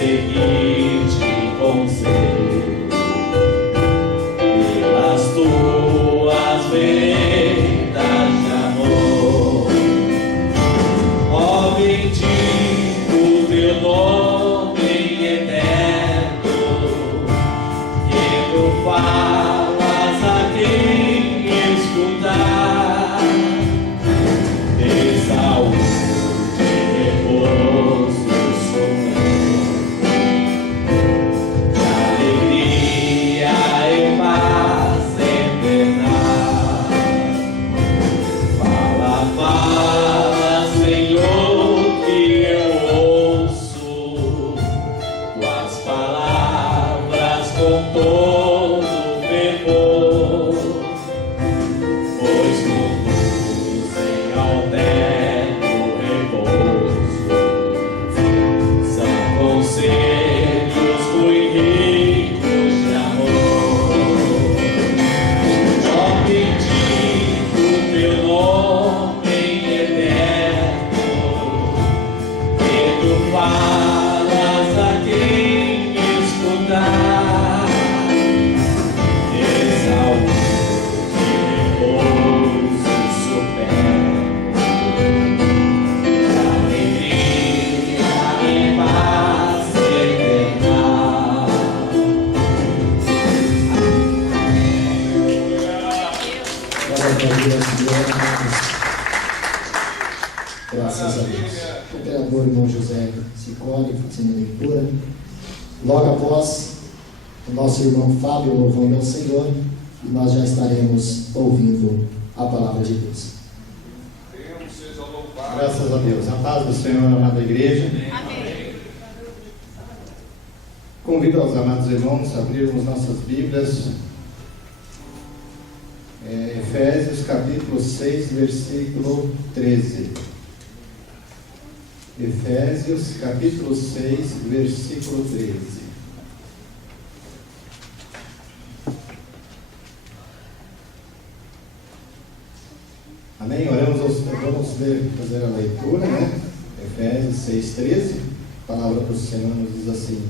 seguir-te com zelo, pelas tuas veredas de amor. Ó, bendito teu nome eterno, que tu falas a quem escutar. De saúde, repouso, de alegria e paz eterna. Fala, fala, Senhor, que eu ouço tuas palavras com todo fervor, pois conduzem ao eterno repouso. São conselhos muito ricos de amor. Ó, bendito teu nome eterno, que tu falas a quem escutar. De saúde, repouso superno, de alegria e paz eterna. Glória a Deus, graças a Deus. O vereador irmão José Ciccone fazendo a leitura. Logo após, o nosso irmão Fábio louvando ao Senhor, e nós já estaremos ouvindo a palavra de Deus. Graças a Deus. A paz do Senhor, amada igreja. Amém. Convido aos amados irmãos a abrirmos nossas Bíblias. Efésios capítulo 6, versículo 13. Efésios capítulo 6, versículo 13. Amém? Vamos fazer a leitura, né? Efésios 6, 13. A palavra do Senhor nos diz assim: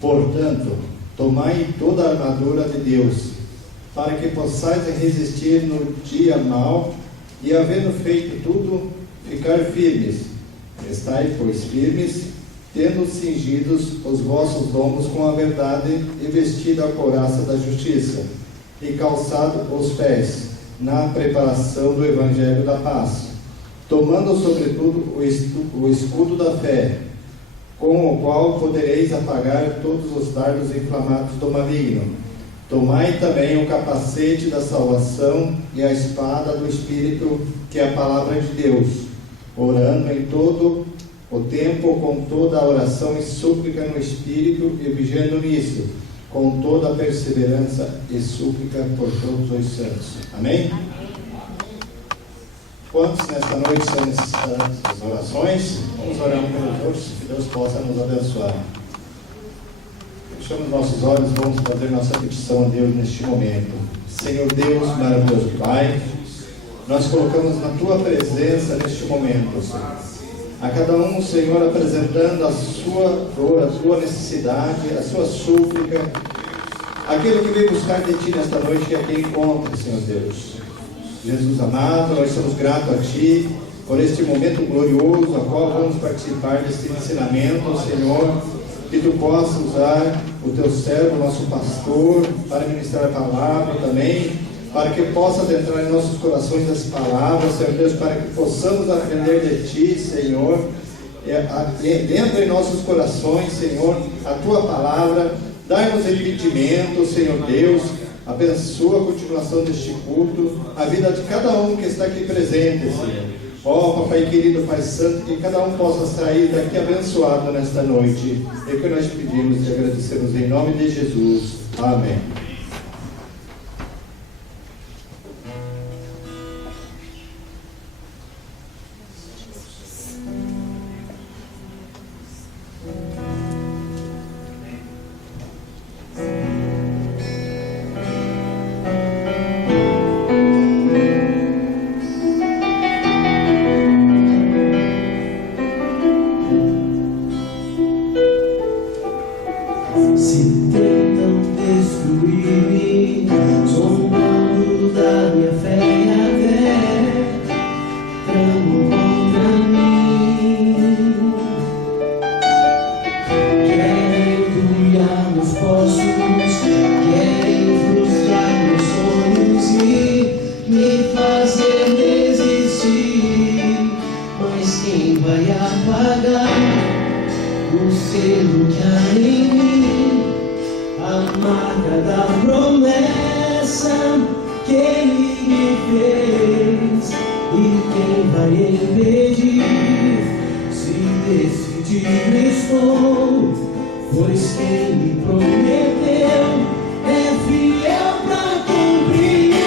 portanto, tomai toda a armadura de Deus, para que possais resistir no dia mau, e havendo feito tudo, ficar firmes. Estai, pois, firmes, tendo cingidos os vossos lombos com a verdade, e vestida a couraça da justiça, e calçado os pés na preparação do evangelho da paz, tomando sobretudo o escudo da fé, com o qual podereis apagar todos os dardos inflamados do maligno. Tomai também o capacete da salvação e a espada do Espírito, que é a palavra de Deus, orando em todo o tempo com toda a oração e súplica no Espírito, e vigiando nisso, com toda a perseverança e súplica por todos os santos. Amém? Quantos nesta noite são necessários das orações? Vamos orar um pelos outros, que Deus possa nos abençoar. Fechamos nossos olhos, vamos fazer nossa petição a Deus neste momento. Senhor Deus, maravilhoso Pai, nós colocamos na Tua presença neste momento, Senhor. A cada um, Senhor, apresentando a sua dor, a sua necessidade, a sua súplica, aquilo que veio buscar de Ti nesta noite e a quem encontra, Senhor Deus. Jesus amado, nós somos gratos a Ti por este momento glorioso, a qual vamos participar deste ensinamento, Senhor, que Tu possa usar o Teu servo, nosso pastor, para ministrar a palavra também, para que possa adentrar em nossos corações as palavras, Senhor Deus, para que possamos aprender de Ti, Senhor, dentro em nossos corações, Senhor, a Tua palavra. Dai-nos entendimento, Senhor Deus. Abençoa a continuação deste culto, a vida de cada um que está aqui presente, Senhor. Ó, Papai querido, Pai Santo, que cada um possa sair daqui abençoado nesta noite. É o que nós pedimos e agradecemos em nome de Jesus. Amém. Se tentam destruir-me, zombando da minha fé e até tramam contra mim. Querem entulhar meus poços, querem frustrar meus sonhos e me fazer desistir. Mas quem vai apagar o selo que há em mim, a marca da promessa que Ele me fez? E quem vai impedir? Se decidido estou, pois quem me prometeu é fiel pra cumprir.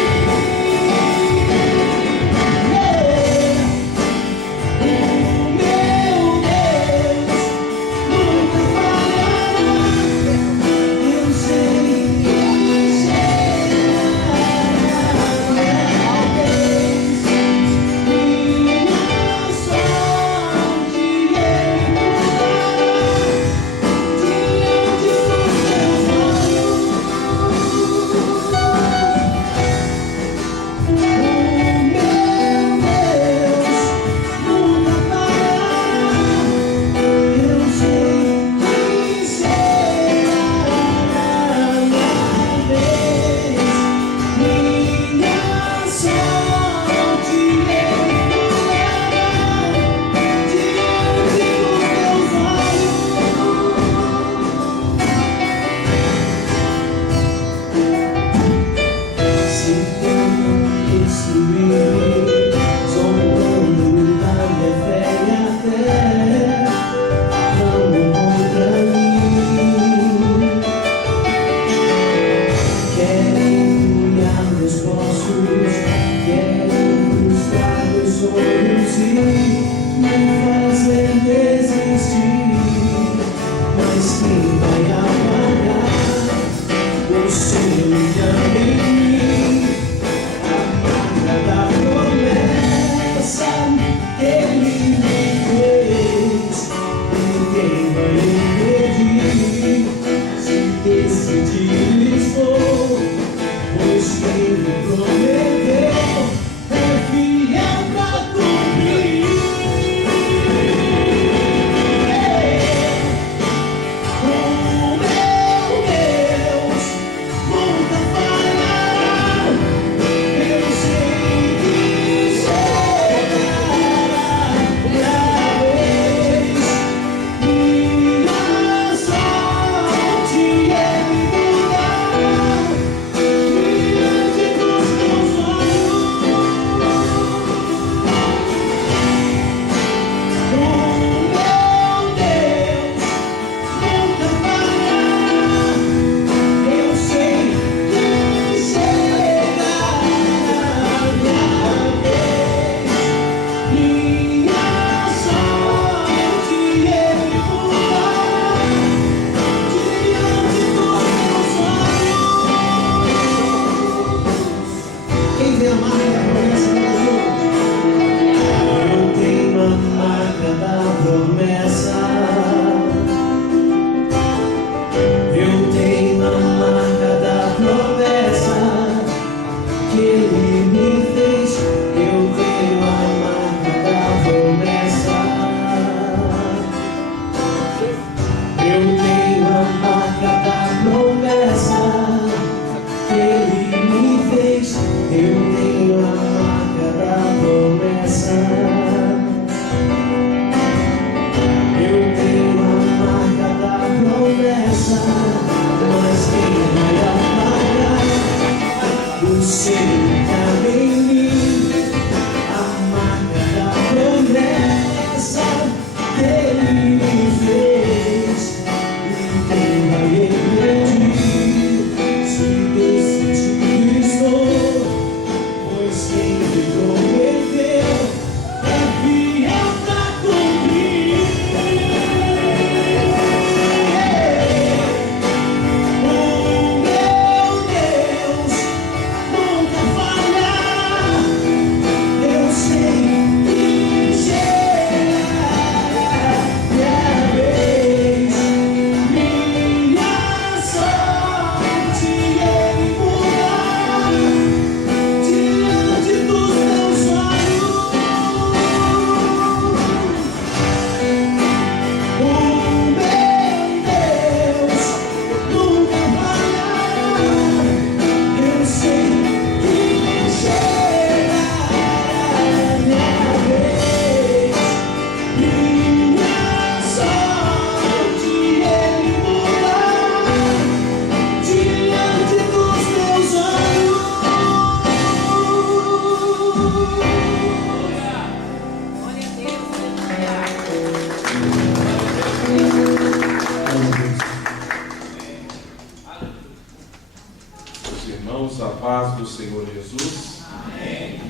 do Senhor Jesus. Amém.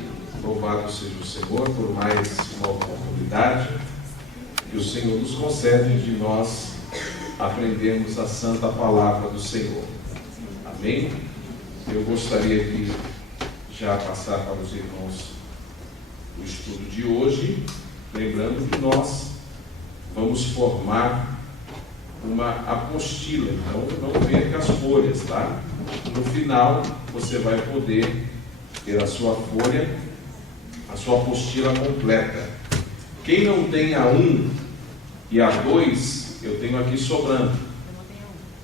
Louvado seja o Senhor por mais uma oportunidade que o Senhor nos concede de nós aprendermos a santa palavra do Senhor. Amém? Eu gostaria de já passar para os irmãos o estudo de hoje, lembrando que nós vamos formar uma apostila, então não perca as folhas, tá? No final você vai poder ter a sua folha, a sua apostila completa. Quem não tem A1 e A2, eu tenho aqui sobrando.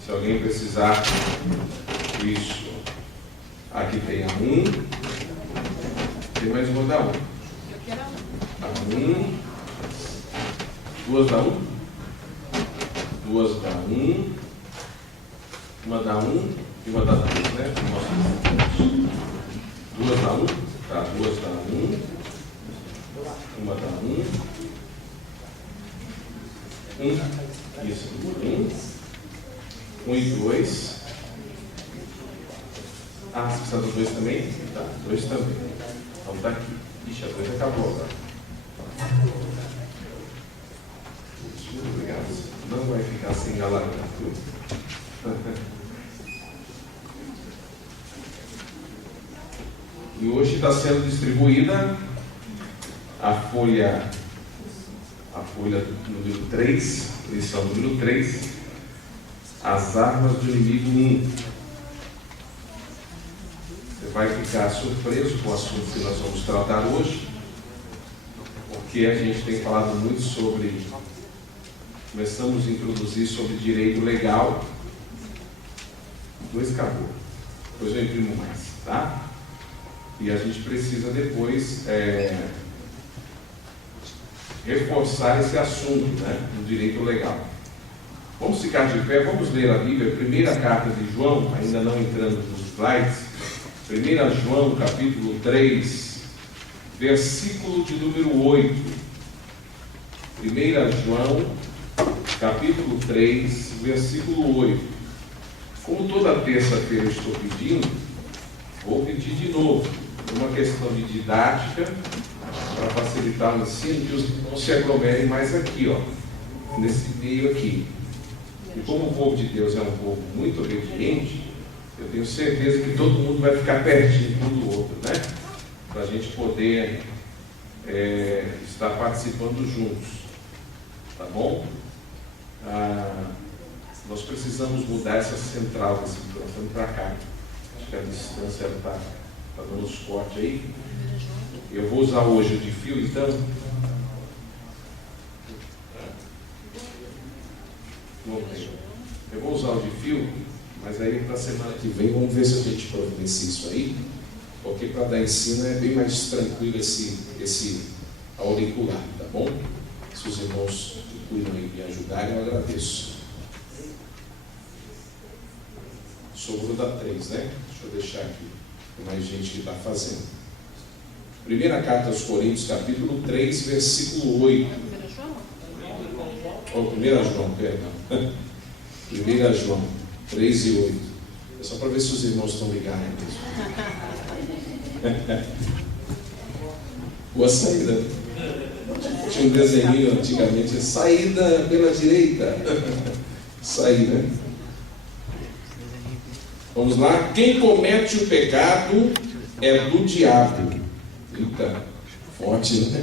Se alguém precisar, isso. Aqui tem A1. Tem mais uma da 1. A1. Duas da 1. Duas da 1. Uma da 1 e uma da 2, né? Duas da 1. Tá, duas da 1. Uma da 1. Isso. 1 e 2. Ah, você precisa do 2 também? Tá, 2 também. Então tá aqui. Ixi, a 2 acabou agora. Muito obrigado. Não vai ficar sem galardão. E hoje está sendo distribuída a folha número 3, lição número 3, as armas do inimigo 1. Você vai ficar surpreso com o assunto que nós vamos tratar hoje, porque a gente tem falado muito sobre, começamos a introduzir sobre direito legal. 2 acabou, depois eu imprimo mais, tá? E a gente precisa depois reforçar esse assunto, né, do direito legal. Vamos ficar de pé, vamos ler a Bíblia, primeira carta de João, ainda não entrando nos slides, 1 João, capítulo 3, versículo de número 8. 1 João, capítulo 3, versículo 8. Como toda terça-feira eu estou pedindo, vou pedir de novo, uma questão de didática, para facilitar o ensino, que os irmãos se aglomerem mais aqui, ó, nesse meio aqui. E como o povo de Deus é um povo muito obediente, eu tenho certeza que todo mundo vai ficar pertinho um do outro, né? Para a gente poder estar participando juntos, tá bom? Nós precisamos mudar essa central desse microfone para cá. Acho que a distância está dando uns cortes aí. Eu vou usar hoje o de fio, então. Não tem. Eu vou usar o de fio, mas aí para a semana que vem vamos ver se a gente providencia isso aí, porque para dar ensino é bem mais tranquilo esse auricular, tá bom? Se os irmãos que cuidam aí me ajudarem, eu agradeço. Sobrou da 3, né? Deixa eu deixar aqui. Tem mais gente que está fazendo. Primeira carta aos Coríntios, capítulo 3, versículo 8. 1 João, perdão. 1 João 3 e 8. É só para ver se os irmãos estão ligados mesmo. Boa saída. Tinha um desenho antigamente, saída pela direita. Saída. Vamos lá. Quem comete o pecado é do diabo. Eita, forte, né?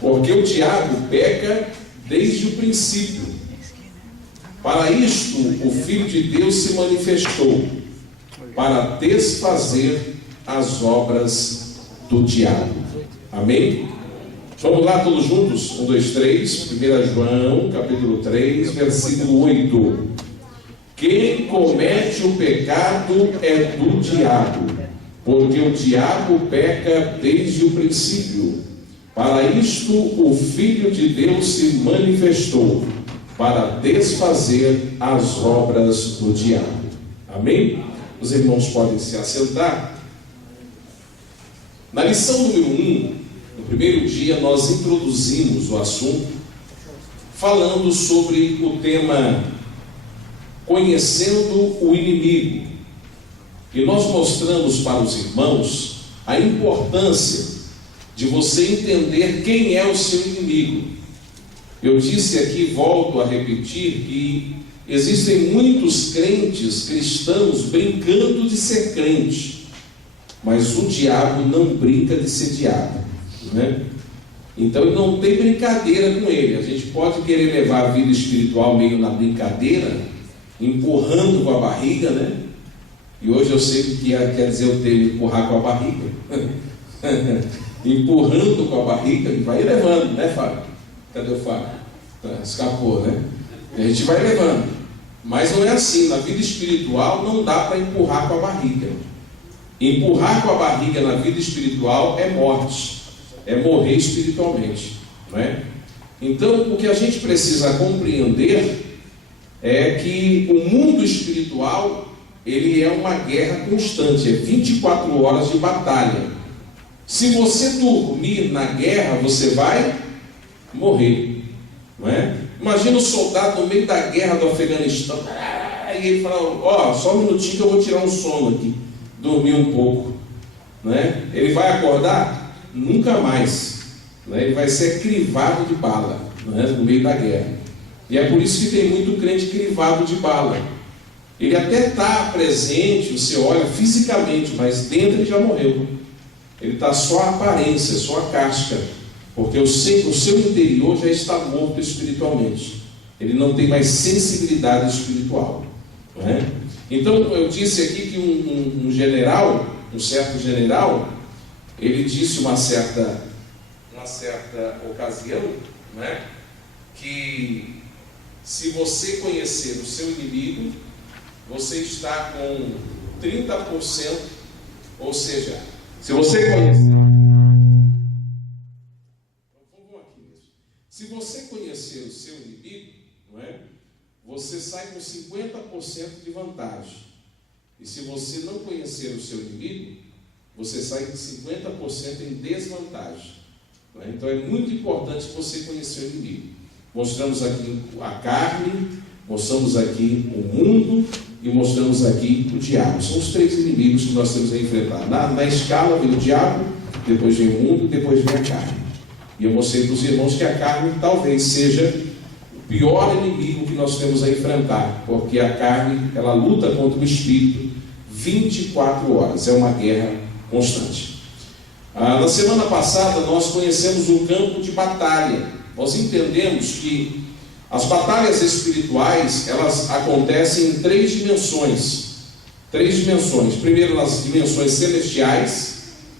Porque o diabo peca desde o princípio. Para isto, o Filho de Deus se manifestou, para desfazer as obras do diabo. Amém? Vamos lá todos juntos? 1, 2, 3. 1 João, capítulo 3, versículo 8. Quem comete o pecado é do diabo, porque o diabo peca desde o princípio. Para isto o Filho de Deus se manifestou, para desfazer as obras do diabo. Amém? Os irmãos podem se assentar. Na lição número 1, no primeiro dia, nós introduzimos o assunto, falando sobre o tema Conhecendo o Inimigo. E nós mostramos para os irmãos a importância de você entender quem é o seu inimigo. Eu disse aqui, volto a repetir, que existem muitos crentes cristãos brincando de ser crente, mas o diabo não brinca de ser diabo, né? Então não tem brincadeira com ele. A gente pode querer levar a vida espiritual meio na brincadeira, empurrando com a barriga, né? E hoje eu sei o que quer dizer o termo empurrar com a barriga. Empurrando com a barriga, e vai levando, né, Fábio? Cadê o Fábio? Escapou, né? A gente vai levando. Mas não é assim. Na vida espiritual não dá para empurrar com a barriga. Empurrar com a barriga na vida espiritual é morte, é morrer espiritualmente, não é? Então, o que a gente precisa compreender é que o mundo espiritual, ele é uma guerra constante, é 24 horas de batalha. Se você dormir na guerra, você vai morrer, não é? Imagina o soldado no meio da guerra do Afeganistão, e ele fala, só um minutinho que eu vou tirar um sono aqui, dormir um pouco, né? Ele vai acordar? Nunca mais, né? Ele vai ser crivado de bala, né? No meio da guerra. E é por isso que tem muito crente crivado de bala. Ele até está presente, você olha fisicamente, mas dentro ele já morreu. Ele está só a aparência, só a casca, porque o seu interior já está morto espiritualmente. Ele não tem mais sensibilidade espiritual, não é? Então eu disse aqui que um general, um certo general, ele disse uma certa ocasião, né, que se você conhecer o seu inimigo, você está com 30%, ou seja, se você conhecer, se você conhecer o seu inimigo, não é, você sai com 50% de vantagem. E se você não conhecer o seu inimigo, você sai com 50% em desvantagem, não é? Então é muito importante você conhecer o inimigo. Mostramos aqui a carne, mostramos aqui o mundo e mostramos aqui o diabo. São os três inimigos que nós temos a enfrentar. Na escala vem o diabo, depois vem o mundo, depois vem a carne. E eu mostrei para os irmãos que a carne talvez seja o pior inimigo que nós temos a enfrentar, porque a carne, ela luta contra o espírito 24 horas, é uma guerra constante. Na semana passada nós conhecemos um campo de batalha. Nós entendemos que as batalhas espirituais, elas acontecem em três dimensões. Primeiro, nas dimensões celestiais,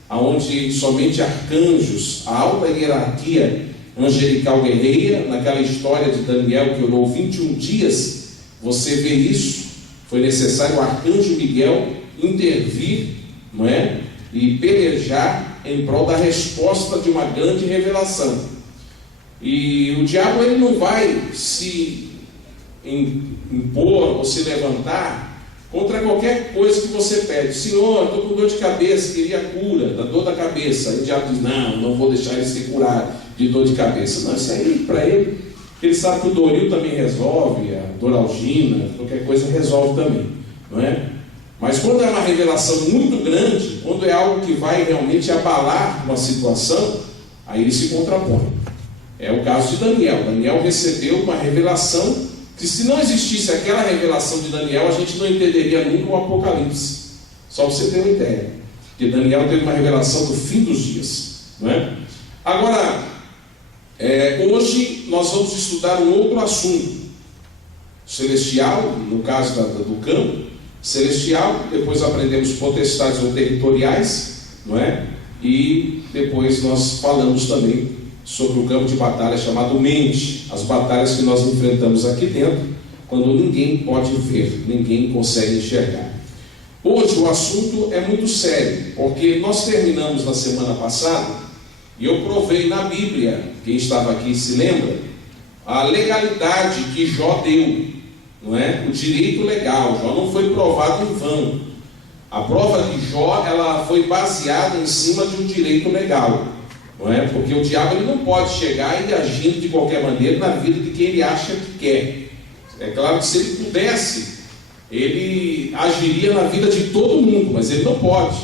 onde somente arcanjos, a alta hierarquia angelical guerreira, naquela história de Daniel que orou 21 dias, você vê isso. Foi necessário o arcanjo Miguel intervir, não é? E pelejar em prol da resposta de uma grande revelação. E o diabo, ele não vai se impor ou se levantar contra qualquer coisa que você pede. Senhor, estou com dor de cabeça, queria cura da dor da cabeça. Aí o diabo diz, não vou deixar ele se curar de dor de cabeça. Não, isso aí para ele, ele sabe que o Doril também resolve, a Doralgina, qualquer coisa resolve também, não é? Mas quando é uma revelação muito grande, quando é algo que vai realmente abalar uma situação, aí ele se contrapõe. É o caso de Daniel. Daniel recebeu uma revelação que, se não existisse aquela revelação de Daniel, a gente não entenderia nunca o Apocalipse. Só para você ter uma ideia. Porque Daniel teve uma revelação do fim dos dias, não é? Agora, hoje nós vamos estudar um outro assunto celestial, no caso do campo celestial. Depois aprendemos potestades ou territoriais, não é? E depois nós falamos também sobre o campo de batalha chamado mente, as batalhas que nós enfrentamos aqui dentro, quando ninguém pode ver, ninguém consegue enxergar. Hoje o assunto é muito sério, porque nós terminamos na semana passada, e eu provei na Bíblia, quem estava aqui se lembra, a legalidade que Jó deu, não é? O direito legal. Jó não foi provado em vão. A prova de Jó, ela foi baseada em cima de um direito legal, não é? Porque o diabo, ele não pode chegar e agir de qualquer maneira na vida de quem ele acha que quer. É claro que se ele pudesse ele agiria na vida de todo mundo, mas ele não pode,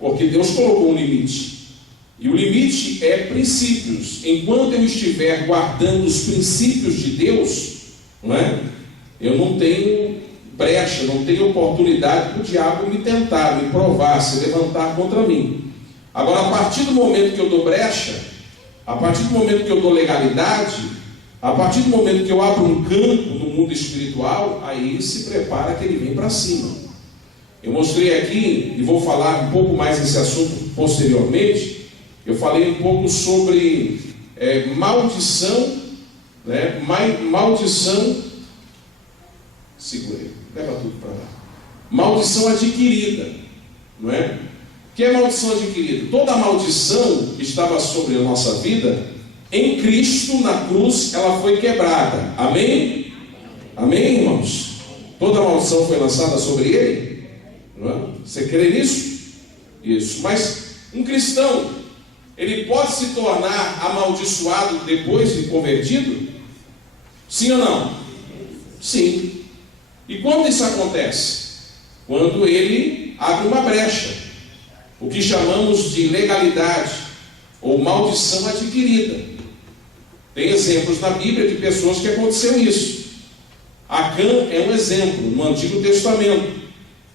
porque Deus colocou um limite. E o limite é princípios. Enquanto eu estiver guardando os princípios de Deus, não é? Eu não tenho brecha, não tenho oportunidade para o diabo me tentar, me provar, se levantar contra mim. Agora, a partir do momento que eu dou brecha, a partir do momento que eu dou legalidade, a partir do momento que eu abro um campo no mundo espiritual, aí se prepara que ele vem para cima. Eu mostrei aqui, e vou falar um pouco mais desse assunto posteriormente. Eu falei um pouco sobre maldição, né? Maldição, segurei, leva tudo para lá. Maldição adquirida, não é? O que é maldição adquirida? Toda maldição que estava sobre a nossa vida, em Cristo, na cruz, ela foi quebrada. Amém? Amém, irmãos? Toda maldição foi lançada sobre ele? Não é? Você crê nisso? Isso. Mas um cristão, ele pode se tornar amaldiçoado depois de convertido? Sim ou não? Sim. E quando isso acontece? Quando ele abre uma brecha, o que chamamos de legalidade ou maldição adquirida. Tem exemplos na Bíblia de pessoas que aconteceu isso. Acã é um exemplo no Antigo Testamento.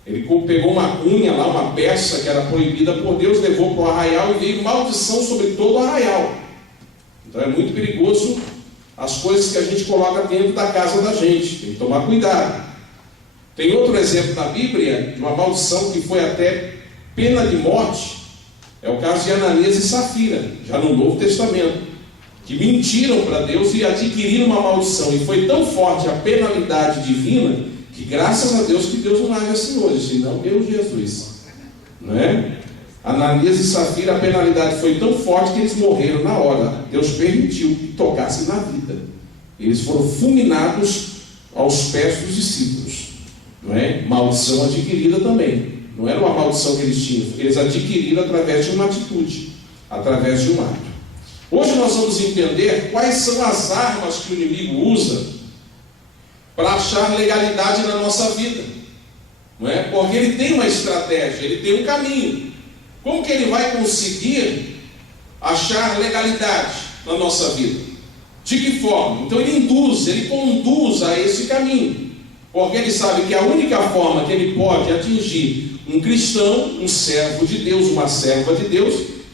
Ele pegou uma cunha lá, uma peça que era proibida por Deus, levou para o arraial e veio maldição sobre todo o arraial. Então é muito perigoso as coisas que a gente coloca dentro da casa da gente. Tem que tomar cuidado. Tem outro exemplo na Bíblia de uma maldição que foi até pena de morte. É o caso de Ananias e Safira, já no Novo Testamento, que mentiram para Deus e adquiriram uma maldição. E foi tão forte a penalidade divina que graças a Deus que Deus não age assim hoje, senão, meu Jesus, não é? Ananias e Safira, a penalidade foi tão forte que eles morreram na hora. Deus permitiu que tocassem na vida. Eles foram fulminados aos pés dos discípulos, não é? Maldição adquirida também. Não era uma maldição que eles tinham, eles adquiriram através de uma atitude, através de um ato. Hoje nós vamos entender quais são as armas que o inimigo usa para achar legalidade na nossa vida, não é? Porque ele tem uma estratégia, ele tem um caminho. Como que ele vai conseguir achar legalidade na nossa vida? De que forma? Então ele conduz a esse caminho, porque ele sabe que a única forma que ele pode atingir um cristão, um servo de Deus, uma serva de Deus,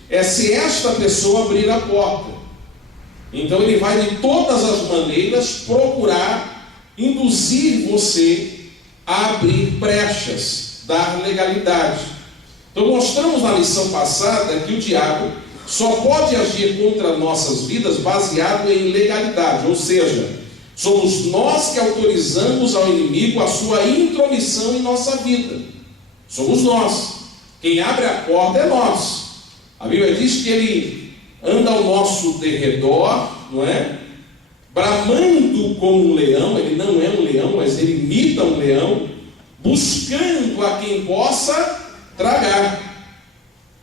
é se esta pessoa abrir a porta. Então ele vai de todas as maneiras procurar induzir você a abrir brechas, dar legalidade. Então mostramos na lição passada que o diabo só pode agir contra nossas vidas baseado em legalidade, ou seja, somos nós que autorizamos ao inimigo a sua intromissão em nossa vida. Somos nós. Quem abre a porta é nós. A Bíblia diz que ele anda ao nosso derredor, não é? Bramando como um leão. Ele não é um leão, mas ele imita um leão, buscando a quem possa tragar.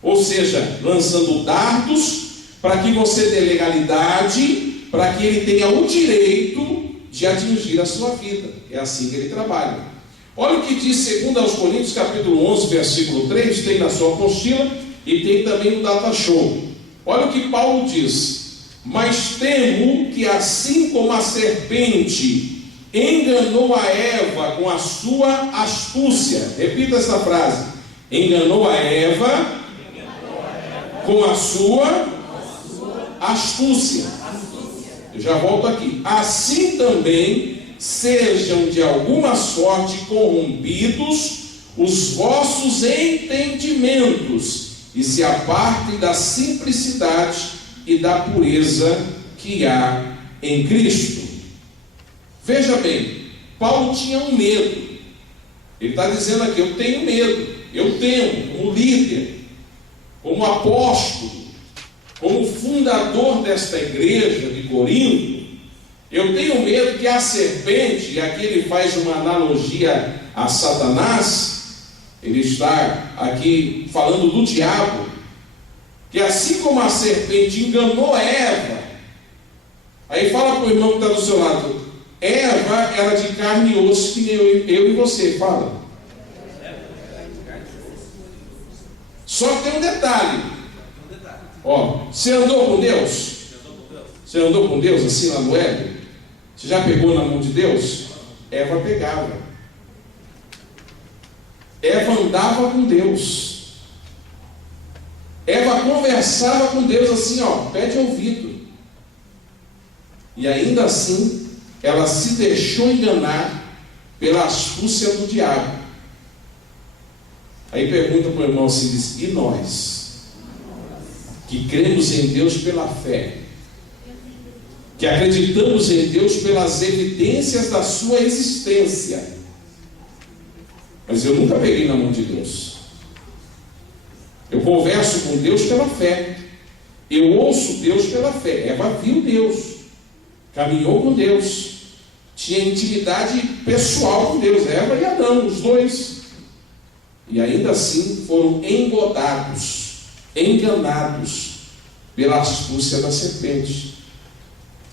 Ou seja, lançando dardos para que você dê legalidade, para que ele tenha o direito de atingir a sua vida. É assim que ele trabalha. Olha o que diz 2 Coríntios capítulo 11, versículo 3, tem na sua apostila e tem também no Data Show. Olha o que Paulo diz: mas temo que assim como a serpente enganou a Eva com a sua astúcia, repita essa frase, enganou a Eva com a sua astúcia. Eu já volto aqui. Assim também sejam de alguma sorte corrompidos os vossos entendimentos e se apartem da simplicidade e da pureza que há em Cristo. Veja bem, Paulo tinha um medo. Ele está dizendo aqui: eu tenho medo. Eu tenho, como líder, como apóstolo, como fundador desta igreja de Corinto, eu tenho medo que a serpente, e aqui ele faz uma analogia a Satanás, ele está aqui falando do diabo, que assim como a serpente enganou Eva, aí fala para o irmão que está do seu lado: Eva era de carne e osso, que nem eu e você. Fala. Só que tem um detalhe. Ó, você andou com Deus? Você andou com Deus assim lá no Éden? Você já pegou na mão de Deus? Eva pegava. Eva andava com Deus. Eva conversava com Deus assim, ó, pé de ouvido. E ainda assim, ela se deixou enganar pela astúcia do diabo. Aí pergunta para o irmão assim, diz, e nós, que cremos em Deus pela fé, que acreditamos em Deus pelas evidências da sua existência, mas eu nunca peguei na mão de Deus. Eu converso com Deus pela fé, eu ouço Deus pela fé. Eva viu Deus, caminhou com Deus, tinha intimidade pessoal com Deus, Eva e Adão, os dois. E ainda assim foram engodados, enganados pela astúcia da serpente.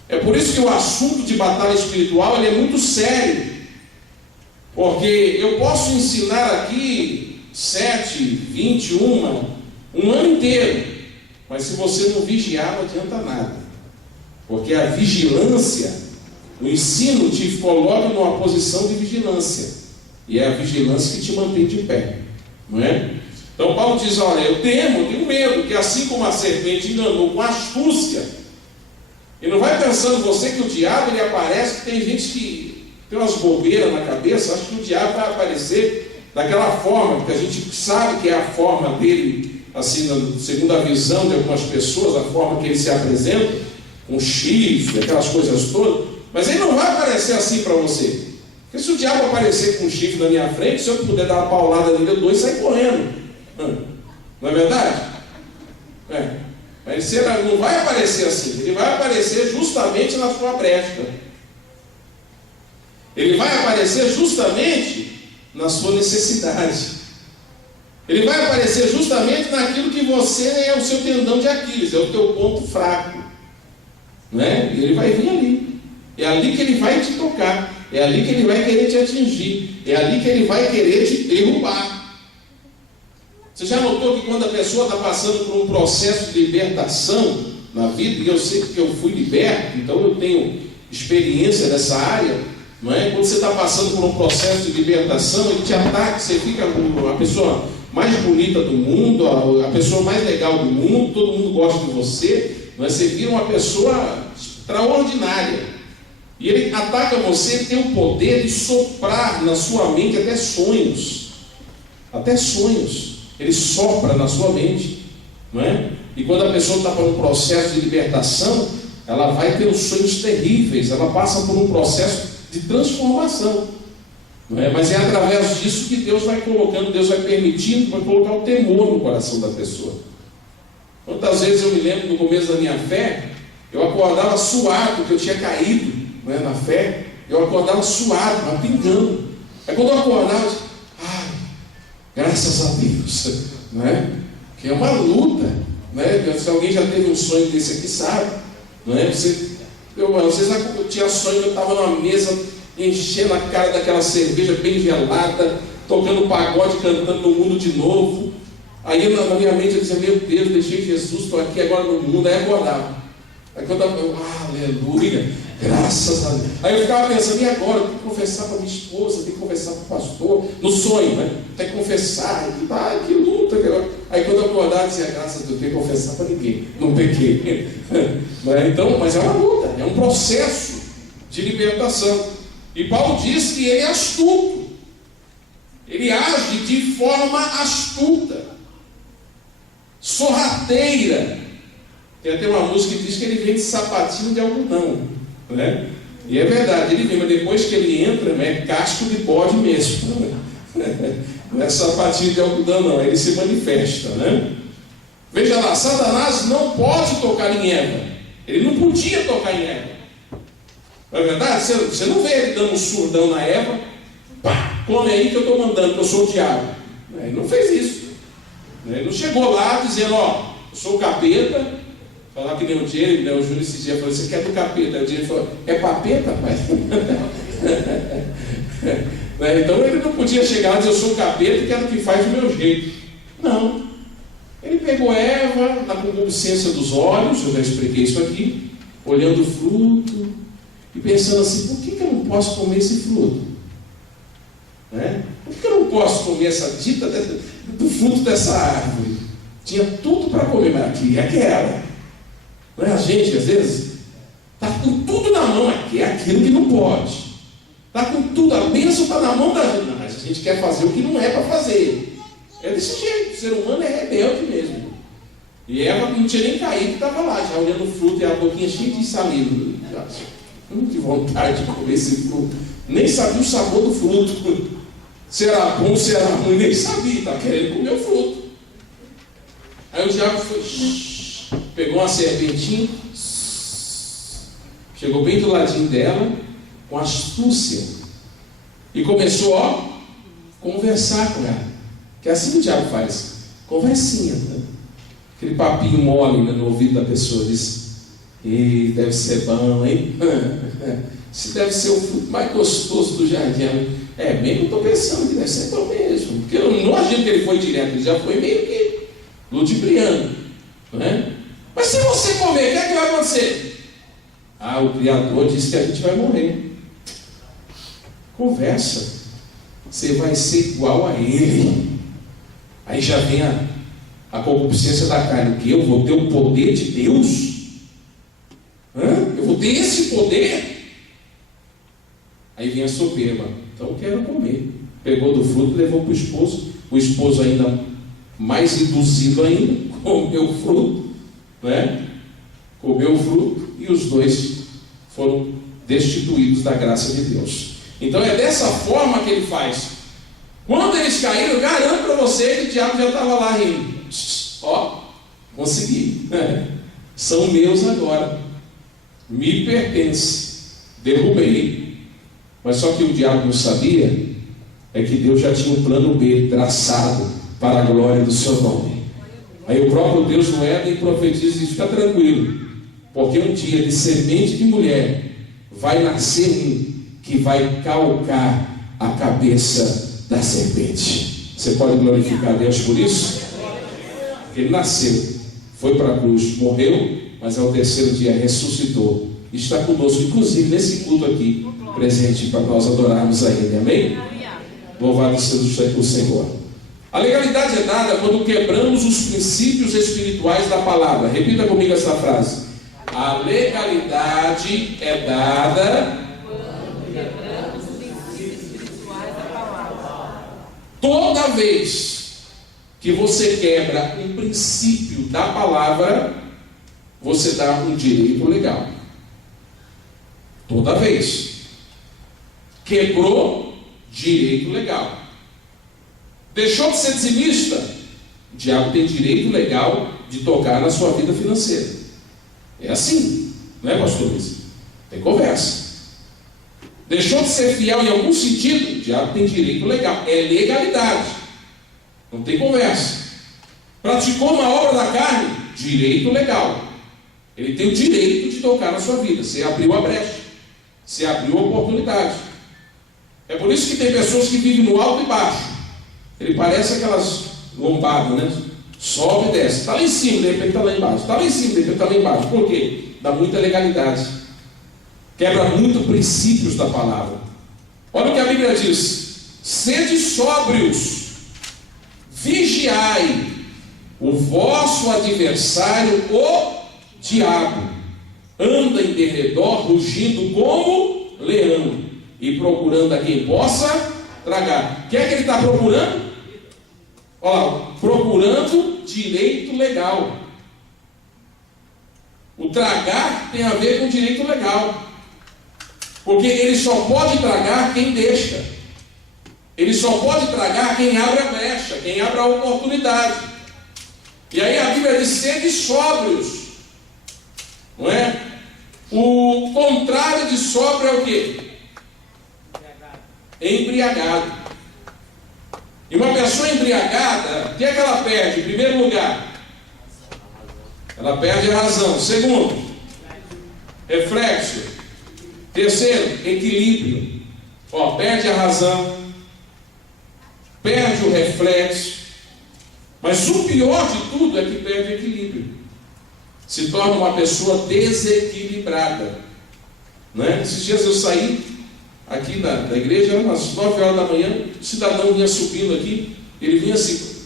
É por isso que o assunto de batalha espiritual ele é muito sério. Porque eu posso ensinar aqui 7, 21, um ano inteiro, mas se você não vigiar, não adianta nada. Porque a vigilância, o ensino te coloca numa posição de vigilância. E é a vigilância que te mantém de pé, não é? Então Paulo diz, olha, eu tenho medo, que assim como a serpente enganou com astúcia, e não vai pensando você que o diabo ele aparece, que tem gente que tem umas bobeiras na cabeça, acha que o diabo vai aparecer daquela forma, que a gente sabe que é a forma dele, assim, segundo a visão de algumas pessoas, a forma que ele se apresenta, com chifre, aquelas coisas todas, mas ele não vai aparecer assim para você. Porque se o diabo aparecer com chifre na minha frente, se eu puder dar uma paulada nele, eu dou e sair correndo. Não é verdade? Mas ele não vai aparecer assim, ele vai aparecer justamente na sua brecha. Ele vai aparecer justamente na sua necessidade. Ele vai aparecer justamente naquilo que você é o seu tendão de Aquiles, é o teu ponto fraco. Né? E ele vai vir ali. É ali que ele vai te tocar. É ali que ele vai querer te atingir. É ali que ele vai querer te derrubar. Você já notou que quando a pessoa está passando por um processo de libertação na vida, e eu sei que eu fui liberto, então eu tenho experiência nessa área, não é? Quando você está passando por um processo de libertação, ele te ataca, você fica a pessoa mais bonita do mundo, a pessoa mais legal do mundo, todo mundo gosta de você, não é? Você vira uma pessoa extraordinária. E ele ataca você e tem o poder de soprar na sua mente até sonhos. Até sonhos. Ele sopra na sua mente, não é? E quando a pessoa está por um processo de libertação, ela vai ter os sonhos terríveis, ela passa por um processo de transformação, não é? Mas é através disso que Deus vai colocando, Deus vai permitindo, vai colocar o temor no coração da pessoa. Quantas vezes eu me lembro no começo da minha fé, eu acordava suado, porque eu tinha caído, não é, na fé, eu acordava suado, mas pingando. Aí quando eu acordava, eu disse, ai, graças a Deus, né? Que é uma luta, né? Se alguém já teve um sonho desse aqui, sabe, não é? Às vezes eu tinha sonho que eu estava numa mesa enchendo a cara daquela cerveja bem gelada, tocando pagode, cantando no mundo de novo. Aí na minha mente eu dizia, meu Deus, deixei Jesus, estou aqui agora no mundo. Aí acordava. Aí quando eu aleluia, graças a Deus. Aí eu ficava pensando, e agora? Eu tenho que confessar para minha esposa, eu tenho que confessar para o pastor, no sonho, né? Tem que confessar, que luta. Aí quando eu acordava, eu dizia, graças a Deus, eu tenho que confessar para ninguém, não pequei. Então, mas é uma luta, é um processo de libertação. E Paulo diz que ele é astuto, ele age de forma astuta, sorrateira. Tem até uma música que diz que ele vem de sapatinho de algodão, né? E é verdade, ele vem, mas depois que ele entra, é casco de bode mesmo. Não é sapatinho de algodão, não, ele se manifesta, né? Veja lá, Satanás não pode tocar em Eva, ele não podia tocar em Eva. Não é verdade? Você não vê ele dando um surdão na Eva, pá, come aí que eu estou mandando, que eu sou o diabo. Ele não fez isso. Ele não chegou lá dizendo, ó, eu sou o capeta, Falar que nem o Diego, né? O Júlio esse dia falou, você quer do capeta? Aí o Diego falou, é papeta, pai? Então ele não podia chegar e dizer, eu sou o capeta e quero que faz do meu jeito. Não. Ele pegou Eva na concupiscência dos olhos, eu já expliquei isso aqui, olhando o fruto e pensando assim, por que eu não posso comer esse fruto? Por que eu não posso comer essa dita do fruto dessa árvore? Tinha tudo para comer, mas aqui é aquela. Não é a gente, às vezes, está com tudo na mão aqui, é aquilo que não pode. Está com tudo, a bênção está na mão da gente, mas a gente quer fazer o que não é para fazer. É desse jeito, o ser humano é rebelde mesmo. E Eva não tinha nem caído, estava lá, já olhando o fruto e a boquinha cheia de saliva. Que vontade de comer esse fruto. Nem sabia o sabor do fruto. Será bom, será ruim, nem sabia, está querendo comer o fruto. Aí o diabo foi, pegou uma serpentinha, chegou bem do ladinho dela, com astúcia, e começou a conversar com ela. Que é assim que o diabo faz, conversinha, né? Aquele papinho mole, né, no ouvido da pessoa, diz, deve ser bom, hein? Se deve ser o fruto mais gostoso do jardim. Bem que eu estou pensando que deve ser bom mesmo, porque eu não imagino que ele foi direto, ele já foi meio que ludibriando, não é? Mas se você comer, o que é que vai acontecer? O Criador disse que a gente vai morrer. Conversa, você vai ser igual a Ele. Aí já vem a concupiscência da carne, que eu vou ter o poder de Deus? Eu vou ter esse poder? Aí vem a soberba, então eu quero comer. Pegou do fruto e levou para o esposo ainda mais induzido ainda, comeu o fruto, né? Comeu o fruto e os dois foram destituídos da graça de Deus. Então é dessa forma que ele faz. Quando eles caíram, eu garanto para você que o diabo já estava lá rindo. Consegui. São meus agora. Me pertence. Derrubei. Mas só que o diabo não sabia é que Deus já tinha um plano B traçado para a glória do seu nome. Aí o próprio Deus no Éden profetiza e diz, fica tranquilo, porque um dia de semente de mulher vai nascer um que vai calcar a cabeça da serpente. Você pode glorificar a Deus por isso? Ele nasceu, foi para a cruz, morreu, mas ao terceiro dia ressuscitou. Está conosco, inclusive nesse culto aqui, presente para nós adorarmos a Ele. Amém? Louvado seja o Senhor. A legalidade é dada quando quebramos os princípios espirituais da palavra. Repita comigo essa frase. A legalidade é dada quando quebramos os princípios espirituais da palavra. Toda vez que você quebra um princípio da palavra, você dá um direito legal. Toda vez. Quebrou, direito legal. Deixou de ser dizimista, o diabo tem direito legal de tocar na sua vida financeira. É assim, não é, pastor Luiz? Tem conversa. Deixou de ser fiel em algum sentido, o diabo tem direito legal. É legalidade. Não tem conversa. Praticou uma obra da carne, direito legal. Ele tem o direito de tocar na sua vida. Você abriu a brecha. Você abriu a oportunidade. É por isso que tem pessoas que vivem no alto e baixo. Ele parece aquelas lombadas, né? Sobe e desce. Está lá em cima, de repente está lá embaixo. Está lá em cima, de repente está lá embaixo. Por quê? Dá muita legalidade. Quebra muito princípios da palavra. Olha o que a Bíblia diz. Sede sóbrios. Vigiai. O vosso adversário, o diabo, anda em derredor, rugindo como leão, e procurando a quem possa tragar. O que é que ele está procurando? Olha lá, procurando direito legal. O tragar tem a ver com direito legal. Porque ele só pode tragar quem deixa. Ele só pode tragar quem abre a brecha, quem abre a oportunidade. E aí a Bíblia diz, sede sóbrios. Não é? O contrário de sóbrio é o quê? Embriagado. E uma pessoa embriagada, o que é que ela perde? Em primeiro lugar, Ela perde a razão. Segundo, reflexo. Terceiro, equilíbrio. Perde a razão, perde o reflexo, mas o pior de tudo é que perde o equilíbrio. Se torna uma pessoa desequilibrada. Né? Esses dias eu saí aqui da igreja, eram umas 9 horas da manhã, o cidadão vinha subindo aqui, ele vinha assim.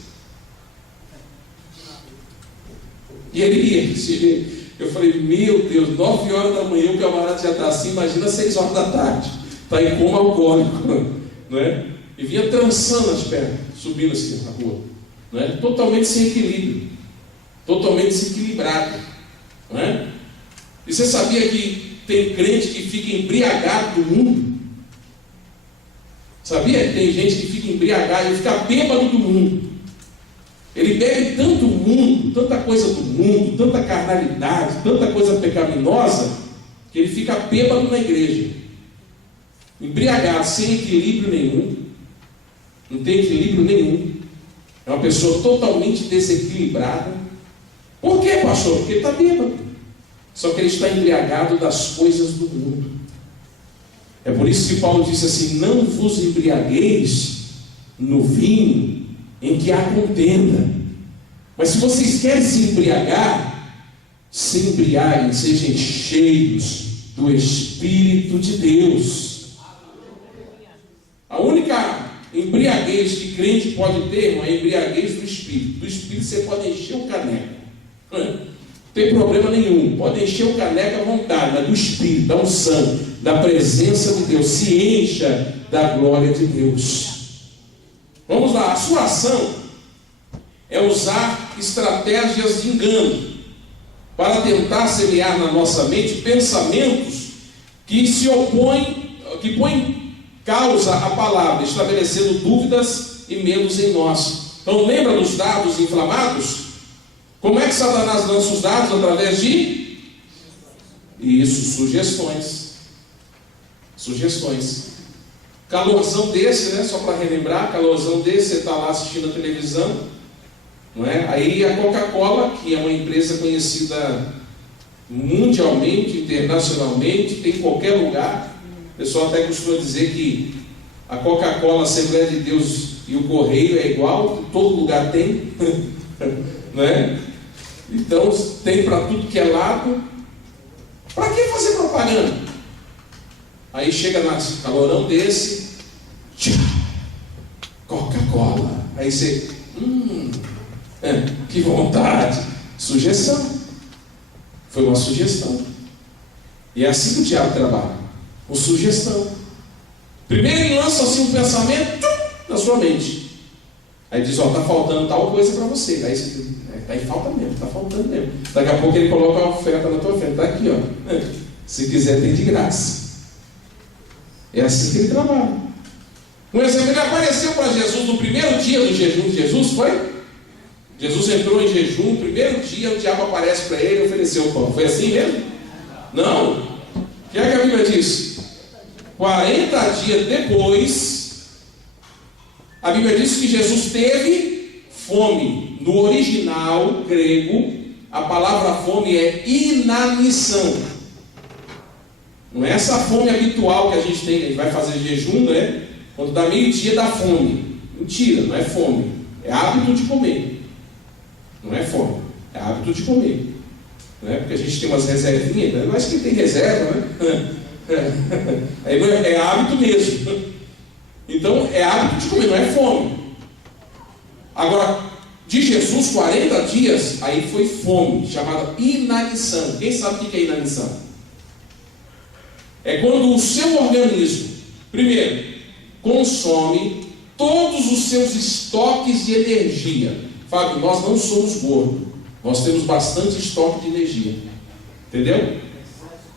E ele ia. Eu falei, meu Deus, 9 horas da manhã o camarada já está assim, imagina 6 horas da tarde. Está em coma alcoólico. Não é? E vinha trançando as pernas, subindo assim na rua. Não é? Totalmente sem equilíbrio. Totalmente desequilibrado. Não é? E você sabia que tem crente que fica embriagado do mundo? Sabia que tem gente que fica embriagado, ele fica bêbado do mundo. Ele bebe tanto mundo, tanta coisa do mundo, tanta carnalidade, tanta coisa pecaminosa, que ele fica bêbado na igreja. Embriagado, sem equilíbrio nenhum. Não tem equilíbrio nenhum. É uma pessoa totalmente desequilibrada. Por quê, pastor? Porque ele está bêbado. Só que ele está embriagado das coisas do mundo. É por isso que Paulo disse assim: não vos embriagueis no vinho em que há contenda. Mas se vocês querem se embriagar, se embriaguem, sejam cheios do Espírito de Deus. A única embriaguez que crente pode ter, irmão, é a embriaguez do Espírito. Do Espírito você pode encher o caneco. Não tem problema nenhum. Pode encher o caneco à vontade, mas do Espírito, da unção, da presença de Deus. Se encha da glória de Deus. Vamos lá, a sua ação é usar estratégias de engano para tentar semear na nossa mente pensamentos que se opõem, que põem causa à palavra, estabelecendo dúvidas e medos em nós. Então lembra dos dados inflamados? Como é que Satanás lança os dados? Através de sugestões. Calorzão desse, né? Só para relembrar, calorzão desse, você está lá assistindo a televisão, não é? Aí a Coca-Cola, que é uma empresa conhecida mundialmente, internacionalmente, tem em qualquer lugar. O pessoal até costuma dizer que a Coca-Cola, a Assembleia de Deus e o Correio é igual, todo lugar tem, não é? Então tem para tudo que é lado. Para que fazer propaganda? Aí chega na calorão desse, Coca-Cola. Aí você, que vontade. Sugestão. Foi uma sugestão. E é assim que o diabo trabalha, com sugestão. Primeiro ele lança assim um pensamento na sua mente. Aí diz, está faltando tal coisa para você. Aí você diz, aí falta mesmo, está faltando mesmo. Daqui a pouco ele coloca uma oferta na tua frente. Está aqui, ó. Se quiser tem de graça. É assim que ele trabalha. Um exemplo, ele apareceu para Jesus no primeiro dia do jejum de Jesus, foi? Jesus entrou em jejum, no primeiro dia o diabo aparece para ele e ofereceu o pão. Foi assim mesmo? Não. O que é que a Bíblia diz? 40 dias depois, a Bíblia diz que Jesus teve fome. No original grego, a palavra fome é inanição. Não é essa fome habitual que a gente tem, que a gente vai fazer jejum, né? Quando dá meio-dia dá fome. Mentira, não é fome. É hábito de comer. Não é fome, é hábito de comer. Não é? Porque a gente tem umas reservinhas, né? Mas quem tem reserva, né? É hábito mesmo. Então é hábito de comer, não é fome. Agora, de Jesus, 40 dias, aí foi fome, chamada inanição. Quem sabe o que é inanição? É quando o seu organismo, primeiro, consome todos os seus estoques de energia. Fábio, nós não somos gordos, nós temos bastante estoque de energia. Entendeu?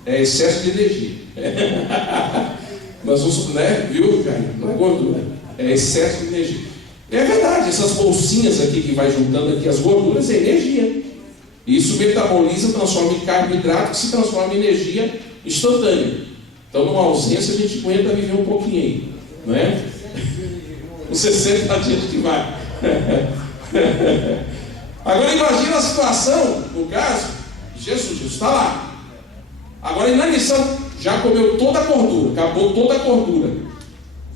É excesso de energia. Nós somos, né? Viu, Jair? Não é gordura, é excesso de energia. É verdade, essas bolsinhas aqui que vai juntando aqui as gorduras é energia. Isso metaboliza, transforma em carboidrato, que se transforma em energia instantânea. Então, numa ausência, a gente aguenta viver um pouquinho aí, não é? Os 60 dias que vai. Agora imagina a situação, no caso, Jesus está lá. Agora, inanição, já comeu toda a gordura, acabou toda a gordura.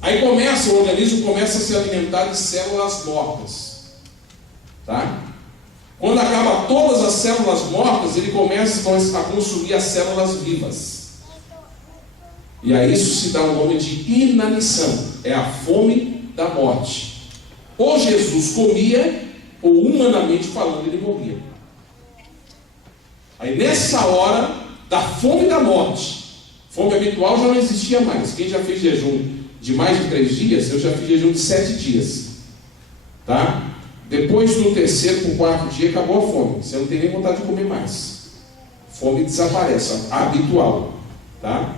Aí começa, o organismo começa a se alimentar de células mortas. Tá? Quando acaba todas as células mortas, ele começa a consumir as células vivas. E aí isso se dá o nome de inanição. É a fome da morte. Ou Jesus comia, ou humanamente falando, ele morria. Aí nessa hora da fome da morte, fome habitual já não existia mais. Quem já fez jejum de mais de 3 dias, eu já fiz jejum de 7 dias. Tá? Depois do 3º para o 4º dia acabou a fome. Você não tem nem vontade de comer mais. Fome desaparece, habitual. Tá?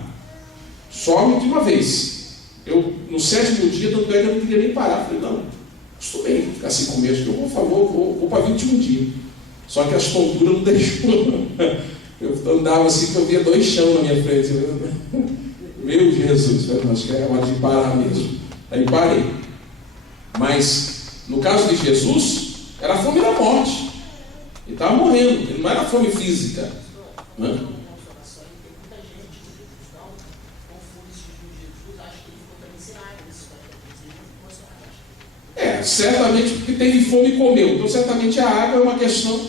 Some de uma vez. Eu, no 7º dia, tanto é que eu não queria nem parar. Falei, não, acostumei a ficar sem comer. Acho que eu, por favor, vou para 21 dias. Só que as tonturas não deixou. Eu andava assim que eu via 2 chão na minha frente. Meu Jesus, acho que é hora de parar mesmo. Aí parei. Mas, no caso de Jesus, era a fome da morte. Ele estava morrendo. Ele não era fome física. Né? Certamente porque teve fome e comeu. Então, certamente a água é uma questão,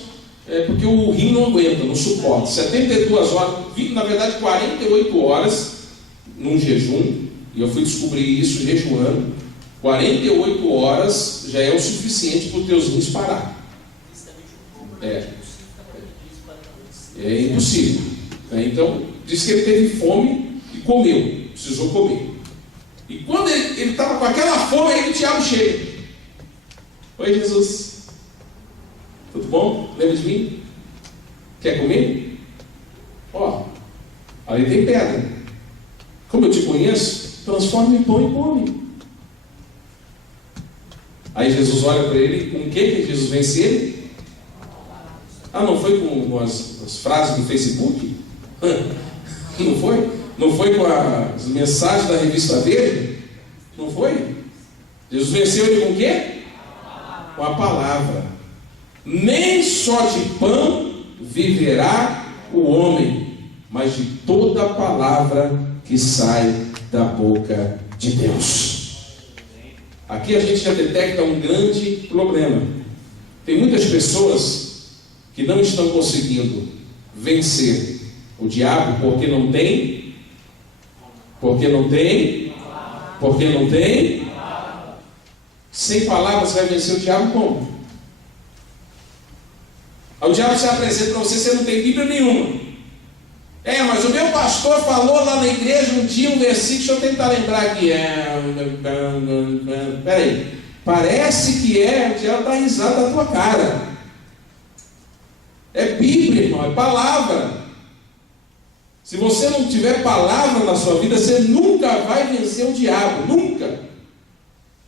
porque o rim não aguenta, não suporta. 72 horas, na verdade 48 horas num jejum, e eu fui descobrir isso jejuando. 48 horas já é o suficiente para os teus rins parar. É impossível. Então, diz que ele teve fome e comeu, precisou comer. E quando ele estava com aquela fome, aí o diabo chega. Oi, Jesus. Tudo bom? Lembra de mim? Quer comer? Ó, ali tem pedra. Como eu te conheço, transforma em pão e come. Aí Jesus olha para ele, com o que Jesus vence ele? Ah, não foi com as frases do Facebook? Não foi? Não foi com as mensagens da revista Verde? Não foi? Jesus venceu ele com o quê? Com a palavra. Nem só de pão viverá o homem, mas de toda a palavra que sai da boca de Deus. Aqui a gente já detecta um grande problema. Tem muitas pessoas que não estão conseguindo vencer o diabo porque não tem. Sem palavras você vai vencer o diabo como? O diabo se apresenta para você não tem Bíblia nenhuma. Mas o meu pastor falou lá na igreja um dia um versículo, deixa eu tentar lembrar aqui. Peraí, parece que o diabo está risado da tua cara. É Bíblia, irmão, é palavra. Se você não tiver palavra na sua vida, você nunca vai vencer o diabo, nunca.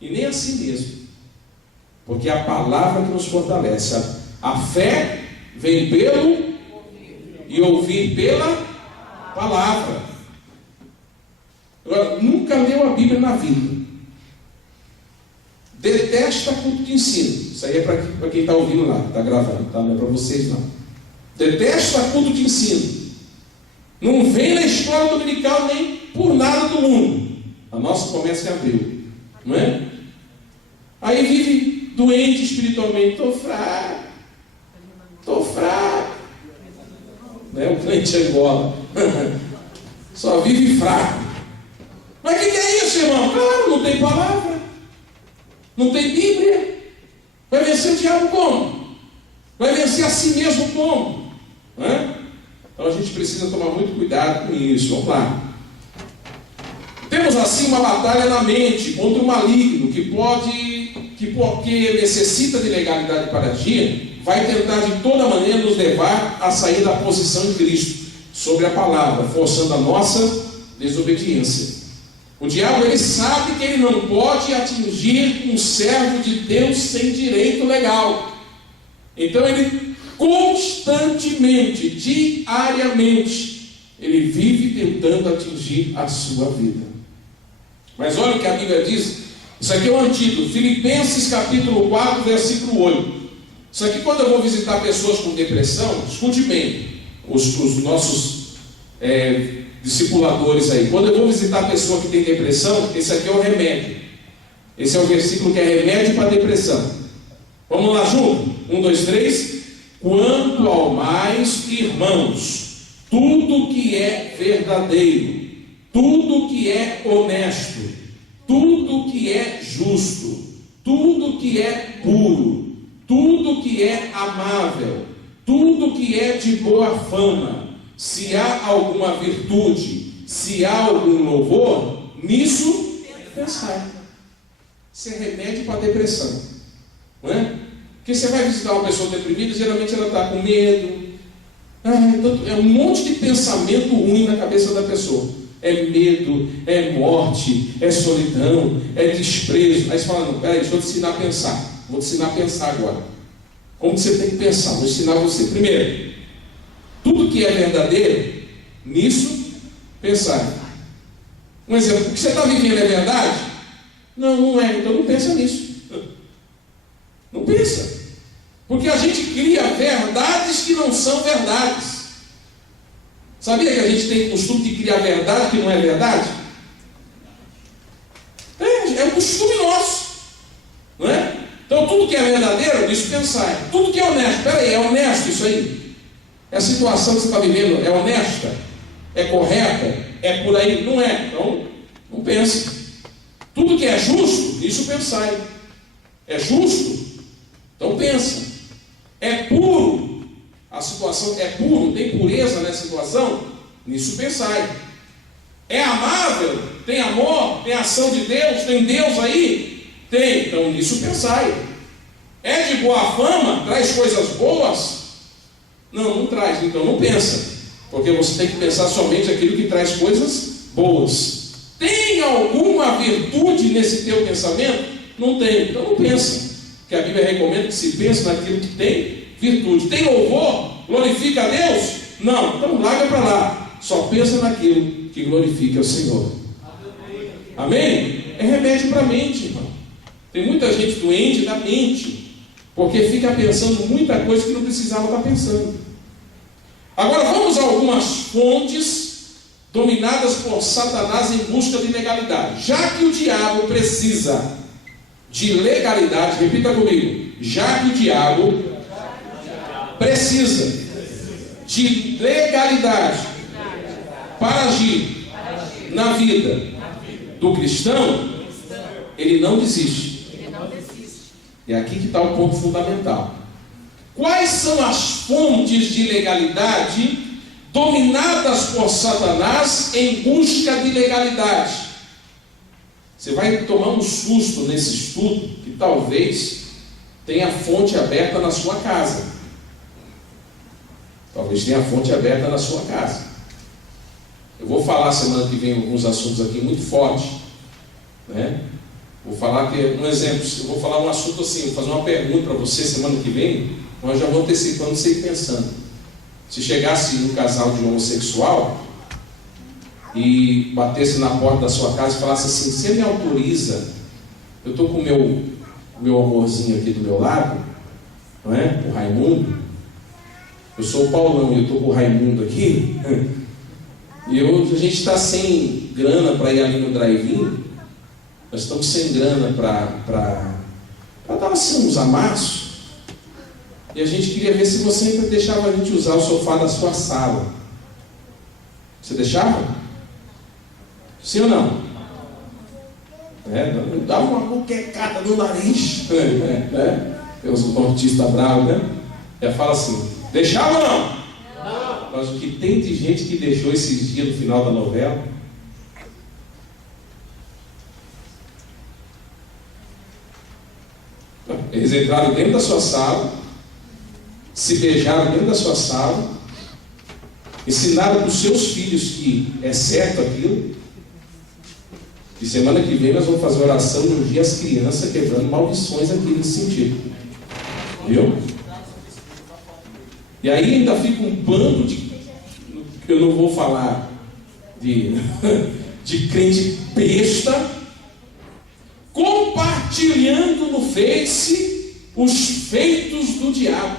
E nem assim mesmo. Porque é a palavra que nos fortalece. A fé vem pelo e ouvir pela palavra. Agora, nunca leu a Bíblia na vida. Detesta culto de ensino. Isso aí é para quem está ouvindo lá, está gravando, tá? Não é para vocês não. Detesta culto de ensino. Não vem na escola dominical nem por nada do mundo. A nossa começa em abril, não é? Aí vive doente espiritualmente. Estou fraco. Né? O crente Angola. Só vive fraco. Mas o que é isso, irmão? Claro, não tem palavra. Não tem Bíblia. Vai vencer o diabo como? Vai vencer a si mesmo como? Não é? Então a gente precisa tomar muito cuidado com isso. Vamos lá. Temos assim uma batalha na mente contra o maligno que porque necessita de legalidade para agir, vai tentar de toda maneira nos levar a sair da posição em Cristo sobre a palavra, forçando a nossa desobediência. O diabo, ele sabe que ele não pode atingir um servo de Deus sem direito legal. Então ele constantemente, diariamente, ele vive tentando atingir a sua vida. Mas olha o que a Bíblia diz. Isso aqui é o antídoto. Filipenses capítulo 4, versículo 8. Isso aqui, quando eu vou visitar pessoas com depressão, escute bem, os nossos discipuladores aí, quando eu vou visitar a pessoa que tem depressão, esse aqui é o remédio. Esse é o versículo que é remédio para a depressão. Vamos lá junto? 1, 2, 3. Quanto ao mais, irmãos, tudo que é verdadeiro, tudo que é honesto, tudo que é justo, tudo que é puro, tudo que é amável, tudo que é de boa fama, se há alguma virtude, se há algum louvor, nisso pensai. Isso é remédio para a depressão, não é? Porque você vai visitar uma pessoa deprimida, geralmente ela está com medo, é um monte de pensamento ruim na cabeça da pessoa. É medo, é morte, é solidão, é desprezo. Aí você fala, não, peraí, deixa eu te ensinar a pensar. Vou te ensinar a pensar agora. Como você tem que pensar? Vou ensinar você. Primeiro, tudo que é verdadeiro, nisso, pensar. Um exemplo, o que você está vivendo é verdade? Não, não é, então não pensa nisso. Não pensa. Porque a gente cria verdades que não são verdades. Sabia que a gente tem o costume de criar verdade que não é verdade? É um costume nosso, não é? Então tudo que é verdadeiro, isso pensar. Tudo que é honesto, peraí, é honesto isso aí? É a situação que você está vivendo, é honesta? É correta? É por aí? Não é, então não pensa. Tudo que é justo, isso pensai. É justo? Então pensa. É puro? A situação é puro, tem pureza nessa situação? Nisso pensai. É amável? Tem amor? Tem ação de Deus? Tem Deus aí? Tem, então nisso pensai. É de boa fama? Traz coisas boas? Não, não traz, então não pensa. Porque você tem que pensar somente aquilo que traz coisas boas. Tem alguma virtude nesse teu pensamento? Não tem, então não pensa. Porque a Bíblia recomenda que se pense naquilo que tem virtude. Tem louvor? Glorifica a Deus? Não, então larga para lá. Só pensa naquilo que glorifica o Senhor. Amém? É remédio para a mente, irmão. Tem muita gente doente da mente, porque fica pensando muita coisa que não precisava estar pensando. Agora vamos a algumas fontes dominadas por Satanás em busca de legalidade. Já que o diabo precisa de legalidade, repita comigo, já que o diabo precisa de legalidade para agir na vida do cristão, ele não desiste. E aqui que está o ponto fundamental. Quais são as fontes de legalidade dominadas por Satanás em busca de legalidade? Você vai tomar um susto nesse estudo que talvez tenha a fonte aberta na sua casa. Talvez tenha a fonte aberta na sua casa. Eu vou falar semana que vem alguns assuntos aqui muito fortes, né? Vou falar que, um exemplo, eu vou falar um assunto assim, vou fazer uma pergunta para você semana que vem, nós já vamos antecipando você ir pensando. Se chegasse um casal de homossexual e batesse na porta da sua casa e falasse assim, você me autoriza, eu estou com o meu amorzinho aqui do meu lado, não é? O Raimundo, eu sou o Paulão e eu estou com o Raimundo aqui, e a gente está sem grana para ir ali no drive-in, nós estamos sem grana para dar assim, uns amassos, e a gente queria ver se você ainda deixava a gente usar o sofá da sua sala. Você deixava? Sim ou não? Dava uma moquecada no nariz. Eu sou um artista bravo, né? Ela fala assim, deixava ou não? Não. Mas o que tem de gente que deixou esses dias no final da novela? Eles entraram dentro da sua sala, se beijaram dentro da sua sala, ensinaram para os seus filhos que é certo aquilo. E semana que vem nós vamos fazer oração e ungir as crianças, quebrando maldições aqui nesse sentido. Viu? E aí ainda fica um bando de... Eu não vou falar de crente besta, compartilhando no Face os feitos do diabo.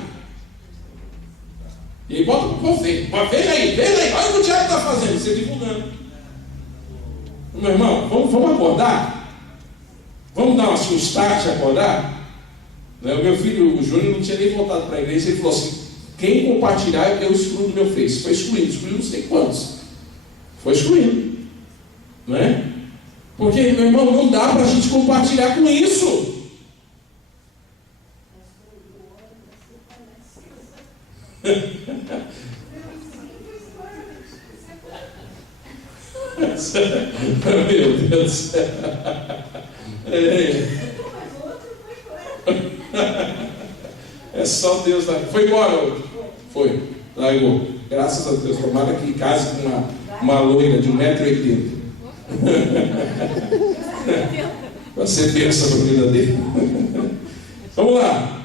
E aí bota para o povo ver. Veja aí, olha o que o diabo está fazendo, você divulgando. Meu irmão, vamos acordar? Vamos dar um start e acordar? O meu filho, o Júnior, não tinha nem voltado para a igreja. Ele falou assim: quem compartilhar, eu excluo do meu Face. Foi excluindo não sei quantos. Foi excluindo. Não é? Porque, meu irmão, não dá para a gente compartilhar com isso. Meu Deus do céu. É só Deus. Foi embora hoje. Foi. Largou. Graças a Deus. Tomara que case com uma loira de 1,80 m. Vai ser bênção na vida dele. Vamos lá.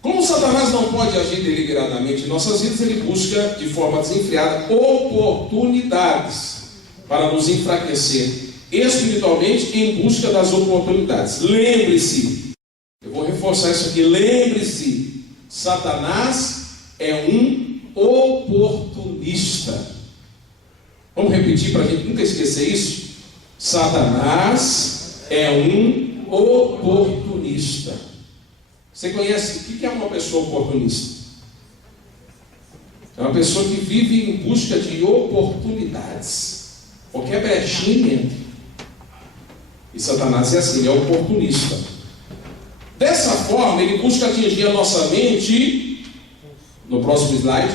Como Satanás não pode agir deliberadamente em nossas vidas, ele busca de forma desenfreada oportunidades para nos enfraquecer espiritualmente em busca das oportunidades. Lembre-se, eu vou reforçar isso aqui, lembre-se, Satanás é um oportunista. Vamos repetir para a gente nunca esquecer isso? Satanás é um oportunista. Você conhece o que é uma pessoa oportunista? É uma pessoa que vive em busca de oportunidades. Qualquer brechinha. E Satanás é assim, ele é oportunista. Dessa forma, ele busca atingir a nossa mente, no próximo slide,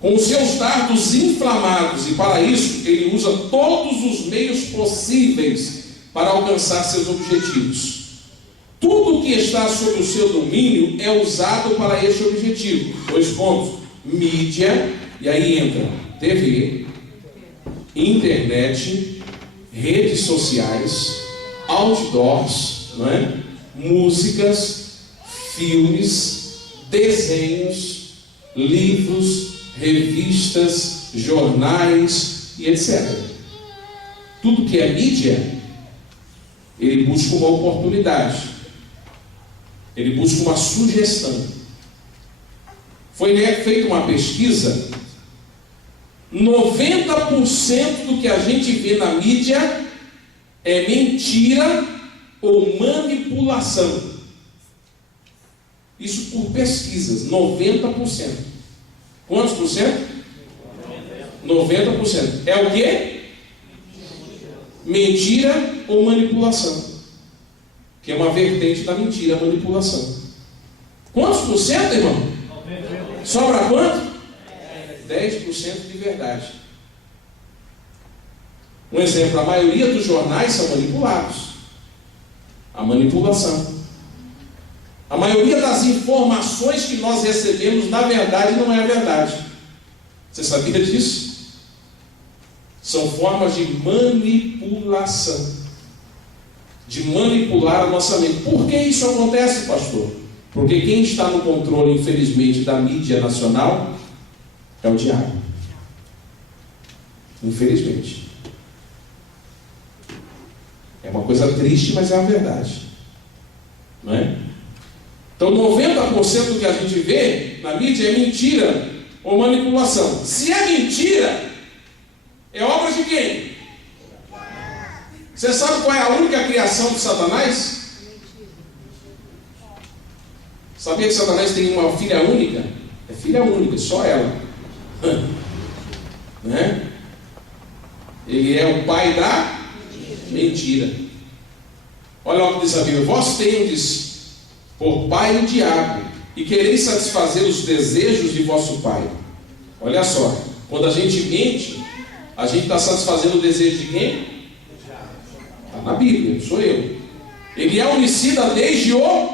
com os seus dardos inflamados. E para isso, ele usa todos os meios possíveis para alcançar seus objetivos. Tudo que está sob o seu domínio é usado para este objetivo. 2 pontos. Mídia, e aí entra TV, internet, redes sociais, outdoors, não é? Músicas, filmes, desenhos, livros, revistas, jornais e etc. Tudo que é mídia, ele busca uma oportunidade. Ele busca uma sugestão. Foi feita uma pesquisa, 90% do que a gente vê na mídia é mentira ou manipulação. Isso por pesquisas, 90%. Quantos por cento? 90%. É o quê? Mentira ou manipulação. Que é uma vertente da mentira, a manipulação. Quantos por cento, irmão? Sobra quanto? 10% de verdade. Um exemplo, a maioria dos jornais são manipulados. A manipulação. A maioria das informações que nós recebemos, na verdade, não é a verdade. Você sabia disso? São formas de manipulação. De manipular a nossa mente. Por que isso acontece, pastor? Porque quem está no controle, infelizmente, da mídia nacional é o diabo. Infelizmente. É uma coisa triste, mas é a verdade. Não é? Então 90% do que a gente vê na mídia é mentira ou manipulação. Se é mentira, é obra de quem? Você sabe qual é a única criação de Satanás? Sabia que Satanás tem uma filha única? É filha única, só ela. Né? Ele é o pai da mentira. Olha o que diz a Bíblia: vós tendes por pai o diabo, e quereis satisfazer os desejos de vosso pai. Olha só, quando a gente mente, a gente está satisfazendo o desejo de quem? Está na Bíblia, sou eu. Ele é homicida desde o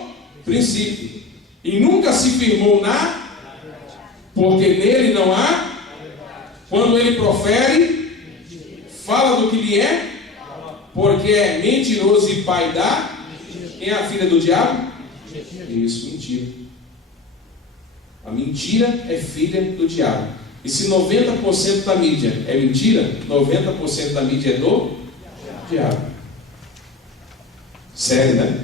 princípio, e nunca se firmou na, porque nele não há. Quando ele profere, fala do que lhe é, porque é mentiroso e pai da. Quem é a filha do diabo? Isso, mentira. A mentira é filha do diabo. E se 90% da mídia é mentira, 90% da mídia é do diabo. Sério, né?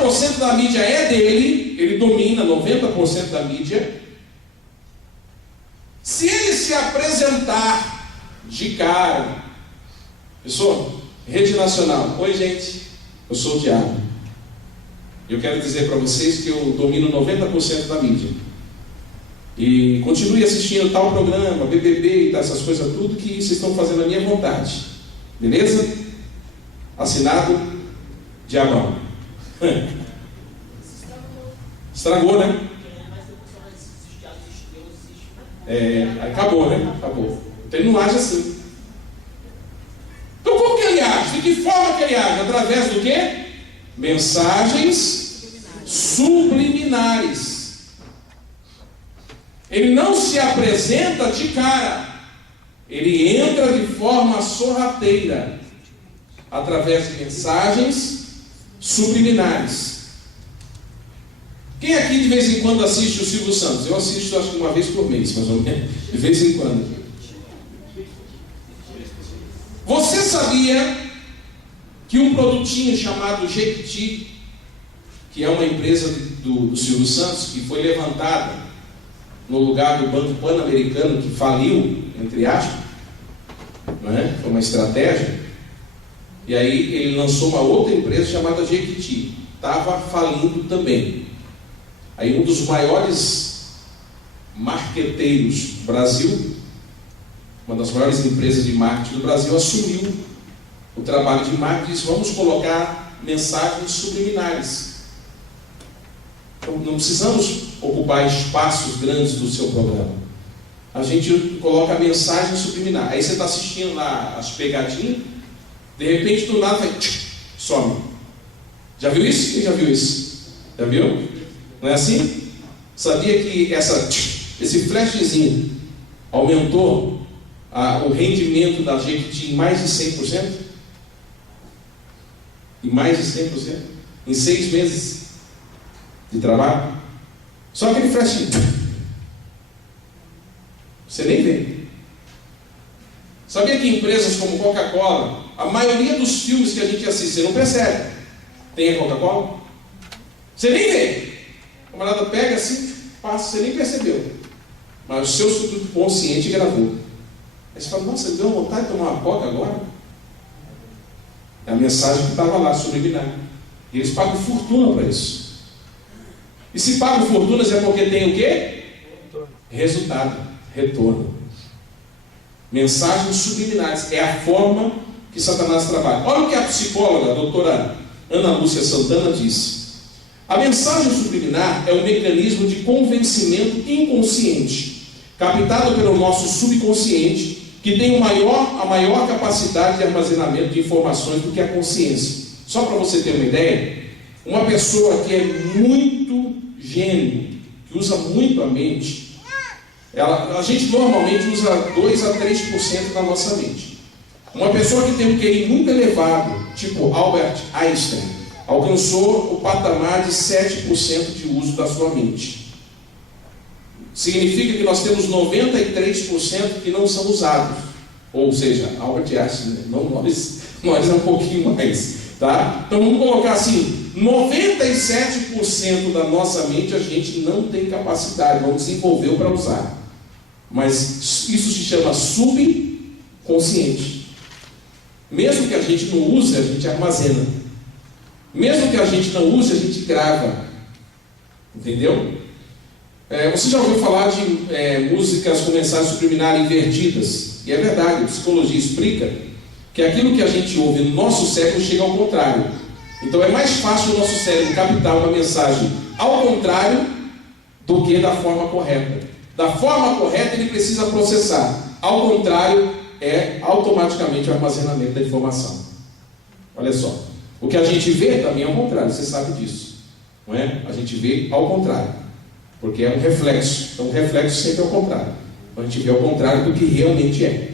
90% da mídia é dele, ele domina 90% da mídia. Se ele se apresentar de cara, pessoal, rede nacional, oi gente, eu sou o Diabo. Eu quero dizer para vocês que eu domino 90% da mídia. E continue assistindo tal programa, BBB e essas coisas tudo que vocês estão fazendo a minha vontade. Beleza? Assinado Diabão. Estragou, né? Acabou, né? Acabou. Então ele não age assim. Então como que ele age? De que forma que ele age? Através do quê? Mensagens subliminares. Ele não se apresenta de cara. Ele entra de forma sorrateira, através de mensagens subliminares. Quem aqui de vez em quando assiste o Silvio Santos? Eu assisto acho que uma vez por mês, mais ou menos, de vez em quando. Você sabia que um produtinho chamado Jequiti, que é uma empresa do Silvio Santos, que foi levantada no lugar do Banco Pan-Americano, que faliu, entre aspas, não é? Foi uma estratégia, e aí ele lançou uma outra empresa chamada Jequiti, estava falindo também. Aí um dos maiores marqueteiros do Brasil, uma das maiores empresas de marketing do Brasil, assumiu o trabalho de marketing e disse: vamos colocar mensagens subliminares. Então, não precisamos ocupar espaços grandes do seu programa. A gente coloca a mensagem subliminar. Aí você está assistindo lá as pegadinhas, de repente do nada vai, some. Já viu isso? Quem já viu isso? Já viu? Não é assim? Sabia que esse flashzinho aumentou o rendimento da Jequiti em mais de 100%? Em mais de 100%? Em 6 meses de trabalho? Só aquele flashinho. Você nem vê. Sabia que empresas como Coca-Cola, a maioria dos filmes que a gente assiste, você não percebe. Tem a Coca-Cola? Você nem vê. O camarada pega assim, passa, você nem percebeu. Mas o seu subconsciente gravou. Aí você fala: nossa, deu vontade de tomar uma Coca agora? É a mensagem que estava lá, subliminar. E eles pagam fortuna para isso. E se pagam fortunas é porque tem o quê? Resultado, retorno. Mensagens subliminares. É a forma que Satanás trabalha. Olha o que a psicóloga, a doutora Ana Lúcia Santana, disse. A mensagem subliminar é um mecanismo de convencimento inconsciente, captado pelo nosso subconsciente, que tem a maior capacidade de armazenamento de informações do que a consciência. Só para você ter uma ideia, uma pessoa que é muito gênio, que usa muito a mente, a gente normalmente usa 2 a 3% da nossa mente. Uma pessoa que tem um QI muito elevado, tipo Albert Einstein, alcançou o patamar de 7% de uso da sua mente. Significa que nós temos 93% que não são usados. Ou seja, Albert Einstein, não nós é um pouquinho mais. Tá? Então vamos colocar assim: 97% da nossa mente a gente não tem capacidade, não desenvolveu para usar. Mas isso se chama subconsciente. Mesmo que a gente não use, a gente armazena. Mesmo que a gente não use, a gente grava. Entendeu? Você já ouviu falar de músicas com mensagens subliminares invertidas? E é verdade, a psicologia explica que aquilo que a gente ouve no nosso cérebro chega ao contrário. Então é mais fácil o nosso cérebro captar uma mensagem ao contrário do que da forma correta. Da forma correta ele precisa processar. Ao contrário é automaticamente o armazenamento da informação. Olha só. O que a gente vê também é ao contrário, você sabe disso. Não é? A gente vê ao contrário. Porque é um reflexo. Então o reflexo sempre é ao contrário. Então, a gente vê ao contrário do que realmente é.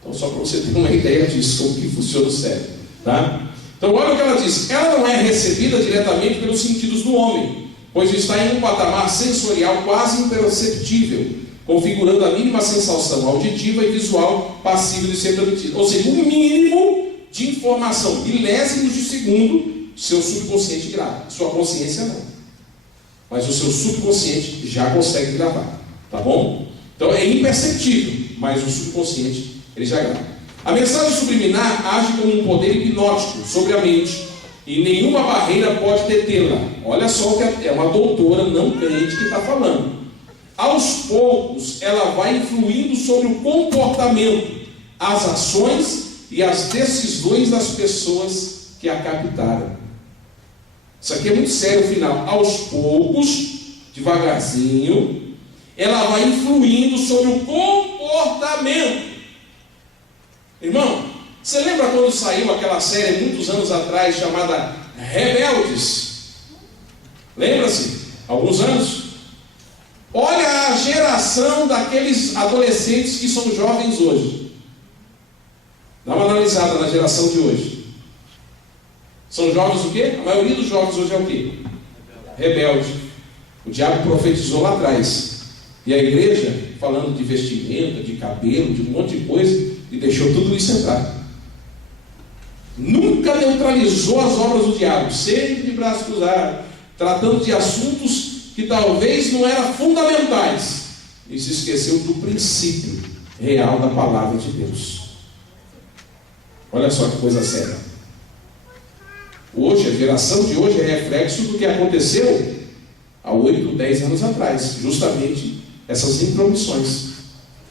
Então só para você ter uma ideia disso, como que funciona o cérebro. Tá? Então olha o que ela diz. Ela não é recebida diretamente pelos sentidos do homem, pois está em um patamar sensorial quase imperceptível, configurando a mínima sensação auditiva e visual passível de ser transmitida. Ou seja, um mínimo de informação, milésimos de segundo, seu subconsciente grava. Sua consciência não. Mas o seu subconsciente já consegue gravar. Tá bom? Então é imperceptível, mas o subconsciente ele já grava. A mensagem subliminar age como um poder hipnótico sobre a mente e nenhuma barreira pode detê-la. Olha só o que é uma doutora não crente que está falando. Aos poucos, ela vai influindo sobre o comportamento, as ações e as decisões das pessoas que a captaram. Isso aqui é muito sério, o final. Aos poucos, devagarzinho, ela vai influindo sobre o comportamento. Irmão, você lembra quando saiu aquela série muitos anos atrás chamada Rebeldes? Lembra-se? Alguns anos? Olha a geração daqueles adolescentes que são jovens hoje. Dá uma analisada na geração de hoje. São jovens o quê? A maioria dos jovens hoje é o quê? Rebelde. O diabo profetizou lá atrás. E a igreja, falando de vestimenta, de cabelo, de um monte de coisa, e deixou tudo isso entrar. Nunca neutralizou as obras do diabo, sempre de braço cruzado, tratando de assuntos que talvez não eram fundamentais, e se esqueceu do princípio real da palavra de Deus. Olha só que coisa séria. Hoje, a geração de hoje é reflexo do que aconteceu há 8, 10 anos atrás, justamente essas intromissões.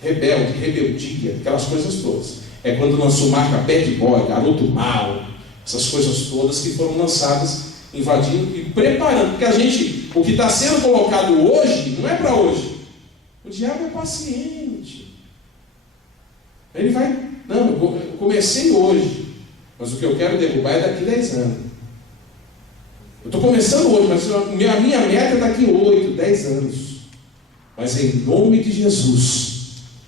Rebelde, rebeldia, aquelas coisas todas. É quando lançou marca bad boy, garoto mal, essas coisas todas que foram lançadas, invadindo e preparando. Porque a gente, o que está sendo colocado hoje, não é para hoje. O diabo é paciente. Ele vai, não, eu comecei hoje, mas o que eu quero derrubar é daqui 10 anos. Eu estou começando hoje, mas a minha meta é daqui 8, 10 anos. Mas em nome de Jesus,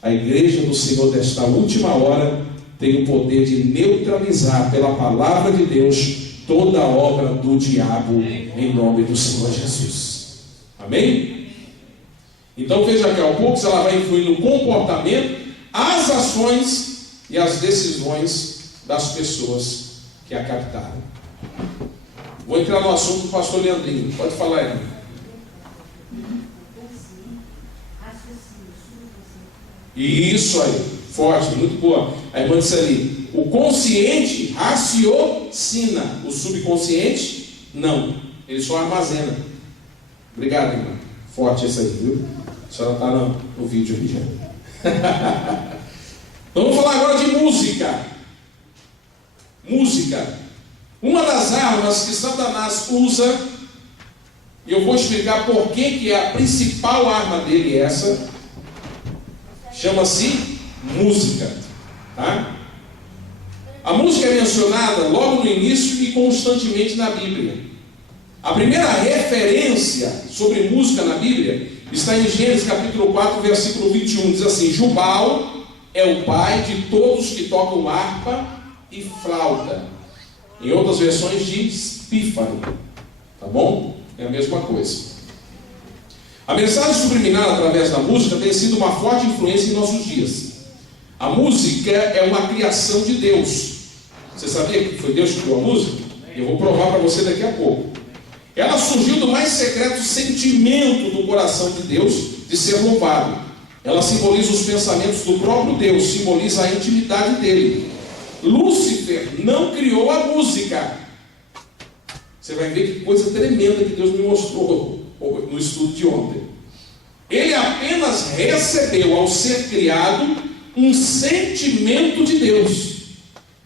a igreja do Senhor desta última hora tem o poder de neutralizar pela palavra de Deus toda a obra do diabo em nome do Senhor Jesus. Amém? Então veja que ao pouco ela vai influir no comportamento, as ações e as decisões das pessoas que a captaram. Vou entrar no assunto do pastor Leandrinho. Pode falar, irmão. Isso aí, forte, muito boa. A irmã disse ali, o consciente raciocina, o subconsciente não, ele só armazena. Obrigado, irmã. Forte esse aí, viu? A senhora está no vídeo aqui já. Então vamos falar agora de música. Música. Uma das armas que Satanás usa, e eu vou explicar por que a principal arma dele é essa, chama-se música. Tá? A música é mencionada logo no início e constantemente na Bíblia. A primeira referência sobre música na Bíblia está em Gênesis capítulo 4, versículo 21. Diz assim: Jubal é o pai de todos que tocam harpa e flauta. Em outras versões diz pífaro. Tá bom? É a mesma coisa. A mensagem subliminar através da música tem sido uma forte influência em nossos dias. A música é uma criação de Deus. Você sabia que foi Deus que criou a música? Eu vou provar para você daqui a pouco. Ela surgiu do mais secreto sentimento do coração de Deus de ser louvado. Ela simboliza os pensamentos do próprio Deus, simboliza a intimidade dele. Lúcifer não criou a música. Você vai ver que coisa tremenda que Deus me mostrou no estudo de ontem. Ele apenas recebeu, ao ser criado, um sentimento de Deus.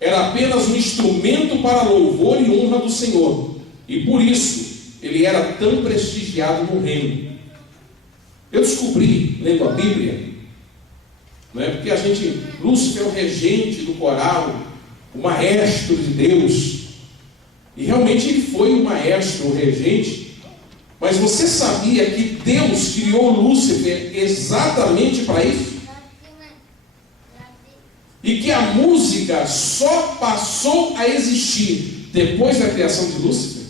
Era apenas um instrumento para louvor e honra do Senhor. E por isso, ele era tão prestigiado no reino. Eu descobri, lendo a Bíblia, não é? Porque Lúcifer é o regente do coral, o maestro de Deus. E realmente ele foi o maestro, o regente. Mas você sabia que Deus criou Lúcifer exatamente para isso? E que a música só passou a existir depois da criação de Lúcifer?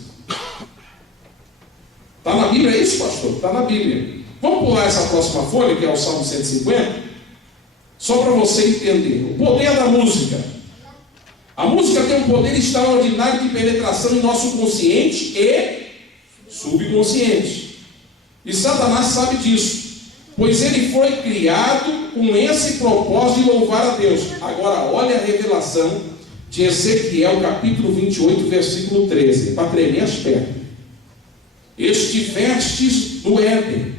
Está na Bíblia isso, pastor? Está na Bíblia. Vamos pular essa próxima folha, que é o Salmo 150? Só para você entender o poder da música. A música tem um poder extraordinário de penetração em nosso consciente e subconsciente. E Satanás sabe disso, pois ele foi criado com esse propósito de louvar a Deus. Agora, olha a revelação de Ezequiel, capítulo 28, versículo 13, para tremer as pernas. Estivestes no Éden,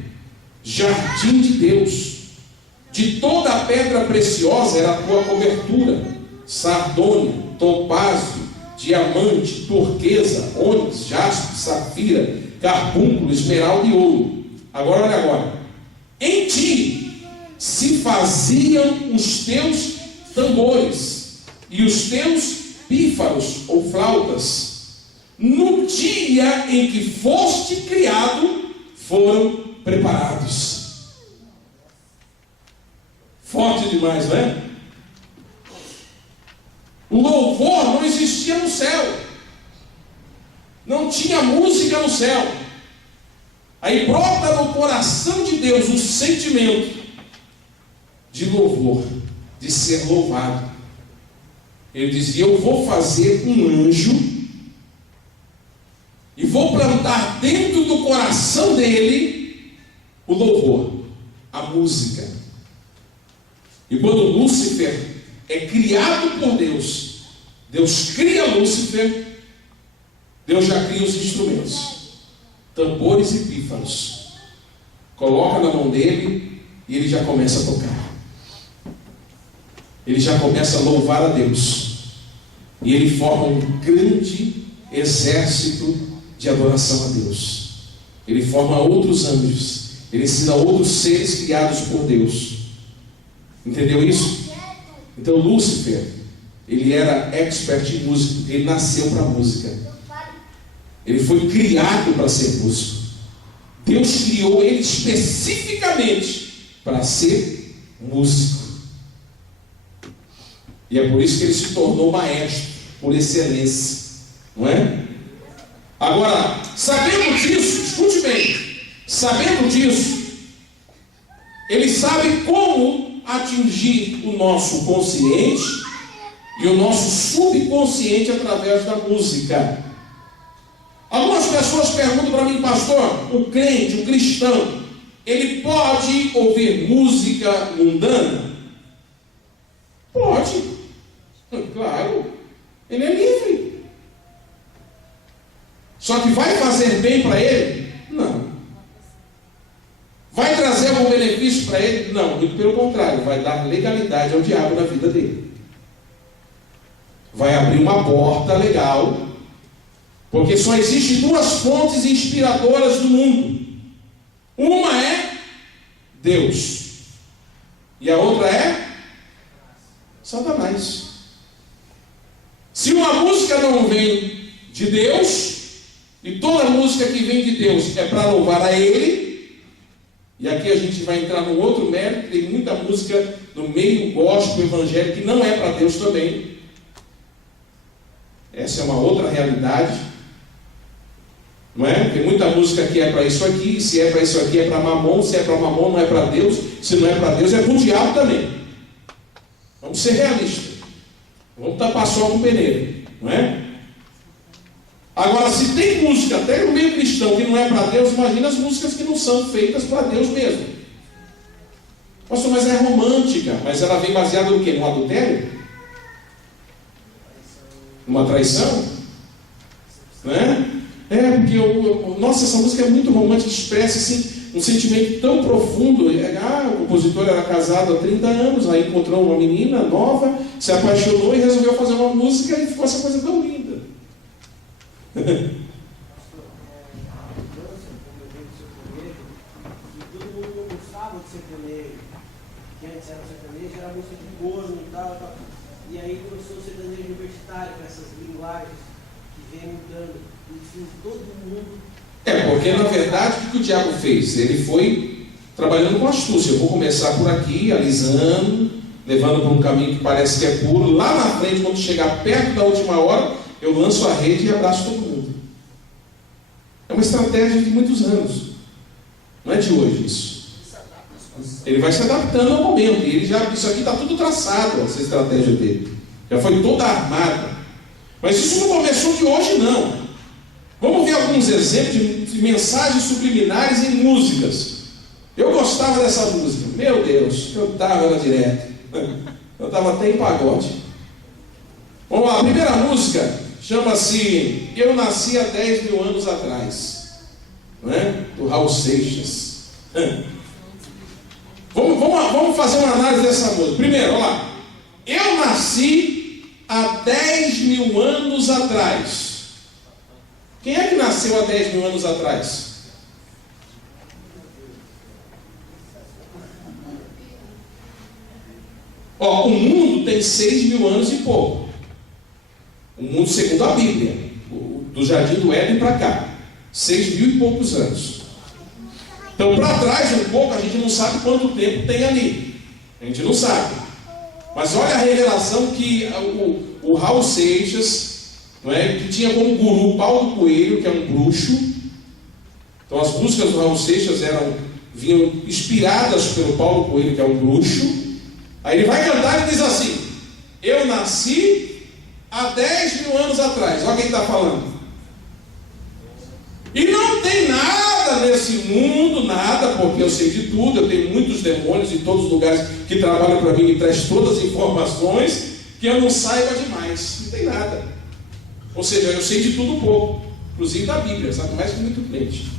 jardim de Deus, de toda a pedra preciosa era a tua cobertura, sardônia, topázio, diamante, turquesa, ônix, jaspe, safira, carbúnculo, esmeralda e ouro. Agora. Em ti se faziam os teus tambores e os teus pífaros ou flautas. No dia em que foste criado, foram preparados. Forte demais, não é? O louvor não existia no céu. Não tinha música no céu. Aí brota no coração de Deus o sentimento de louvor, de ser louvado. Ele dizia: eu vou fazer um anjo e vou plantar dentro do coração dele o louvor, a música. E quando Lúcifer é criado por Deus, Deus cria Lúcifer, Deus já cria os instrumentos, tambores e pífaros, coloca na mão dele e ele já começa a tocar. Ele já começa a louvar a Deus. E ele forma um grande exército de adoração a Deus. Ele forma outros anjos. Ele ensina outros seres criados por Deus. Entendeu isso? Então Lúcifer, ele era expert em música. Ele nasceu para a música. Ele foi criado para ser músico. Deus criou ele especificamente para ser músico. E é por isso que ele se tornou maestro por excelência, não é? Agora, sabendo disso, escute bem, sabendo disso, ele sabe como atingir o nosso consciente e o nosso subconsciente através da música. Algumas pessoas perguntam para mim: pastor, um crente, um cristão, ele pode ouvir música mundana? Pode. Claro, ele é livre. Só que vai fazer bem para ele? Não. Vai trazer algum benefício para ele? Não, muito pelo contrário, vai dar legalidade ao diabo na vida dele. Vai abrir uma porta legal, porque só existem duas fontes inspiradoras do mundo. Uma é Deus e a outra é Satanás. Se uma música não vem de Deus, e toda música que vem de Deus é para louvar a Ele, e aqui a gente vai entrar num outro mérito, tem muita música no meio gospel evangélico que não é para Deus também. Essa é uma outra realidade, não é? Tem muita música que é para isso aqui, se é para isso aqui é para mamon, se é para mamon não é para Deus, se não é para Deus é para o diabo também. Vamos ser realistas. Vamos tapar sol com peneira, não é? Agora, se tem música até no meio cristão que não é para Deus, imagina as músicas que não são feitas para Deus mesmo. Nossa, mas é romântica, mas ela vem baseada no quê? No adultério? Numa traição? Não é? Porque nossa, essa música é muito romântica, expressa assim um sentimento tão profundo. O compositor era casado há 30 anos, aí encontrou uma menina nova, se apaixonou e resolveu fazer uma música e ficou essa coisa tão linda. E todo mundo não gostava de sertanejo, que antes era sertanejo, era música de corno e tal. E aí começou o sertanejo universitário, com essas linguagens que vem mudando. Enfim, todo mundo. Porque na verdade o que o diabo fez? Ele foi trabalhando com astúcia. Eu vou começar por aqui, alisando, levando para um caminho que parece que é puro. Lá na frente, quando chegar perto da última hora, eu lanço a rede e abraço todo mundo. É uma estratégia de muitos anos. Não é de hoje isso. Ele vai se adaptando ao momento. E ele já, isso aqui está tudo traçado, essa estratégia dele. Já foi toda armada. Mas isso não começou de hoje, não. Vamos ver alguns exemplos de mensagens subliminares em músicas. Eu gostava dessa música. Meu Deus, cantava ela direto. Eu estava até em pagode. Vamos lá, a primeira música chama-se Eu Nasci há 10 mil anos atrás, não é? Do Raul Seixas. Vamos fazer uma análise dessa música. Primeiro, olha lá. Eu nasci há 10 mil anos atrás. Quem é que nasceu há 10 mil anos atrás? Ó, o mundo tem 6 mil anos e pouco. O mundo segundo a Bíblia, do Jardim do Éden para cá, 6 mil e poucos anos. Então, para trás um pouco, a gente não sabe quanto tempo tem ali. A gente não sabe. Mas olha a revelação que o Raul Seixas, não é, que tinha como guru Paulo Coelho, que é um bruxo. Então, as músicas do Raul Seixas vinham inspiradas pelo Paulo Coelho, que é um bruxo. Aí ele vai cantar e diz assim: eu nasci há 10 mil anos atrás. Olha quem está falando. E não tem nada nesse mundo, nada, porque eu sei de tudo. Eu tenho muitos demônios em todos os lugares que trabalham para mim e traz todas as informações que eu não saiba demais. Não tem nada. Ou seja, eu sei de tudo um pouco, inclusive da Bíblia, sabe mais que muito crente.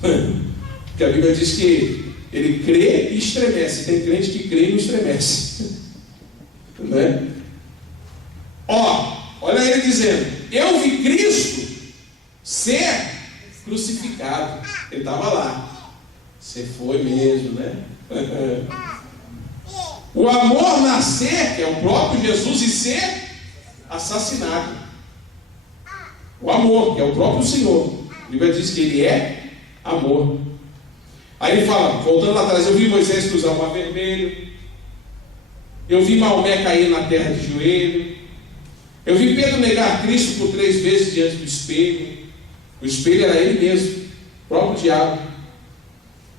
Porque a Bíblia diz que ele crê e estremece. Tem crente que crê e não estremece. Não é? Ó, olha ele dizendo: eu vi Cristo ser crucificado. Ele estava lá. Você foi mesmo, né? O amor nascer, que é o próprio Jesus, e ser assassinado. O amor, que é o próprio Senhor. A Bíblia diz que ele é amor. Aí ele fala, voltando lá atrás: eu vi Moisés cruzar o mar vermelho, eu vi Maomé cair na terra de joelho, eu vi Pedro negar Cristo por 3 vezes diante do espelho. O espelho era ele mesmo, o próprio diabo.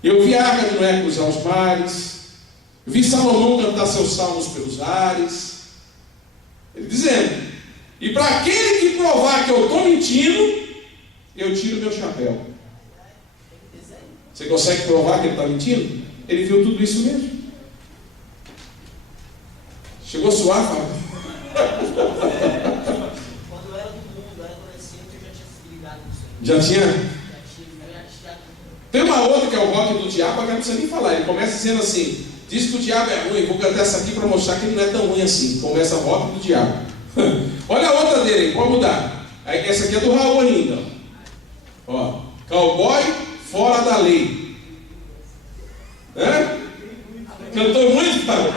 Eu vi a arca de Noé cruzar os mares, eu vi Salomão cantar seus salmos pelos ares. Ele dizendo: e para aquele que provar que eu estou mentindo, eu tiro meu chapéu. Você consegue provar que ele está mentindo? Ele viu tudo isso mesmo. Chegou a suar, Fábio? Quando eu era do mundo, eu era adolescente, eu já tinha fidelidade com isso. Já tinha? Já. Tem uma outra que é o rock do diabo, que não precisa nem falar. Ele começa dizendo assim: diz que o diabo é ruim, vou cantar essa aqui para mostrar que ele não é tão ruim assim. Começa o rock do diabo. Olha a outra dele aí, pode mudar. Essa aqui é do Raul ainda. Ó, cowboy fora da lei. Cantou muito, Fábio?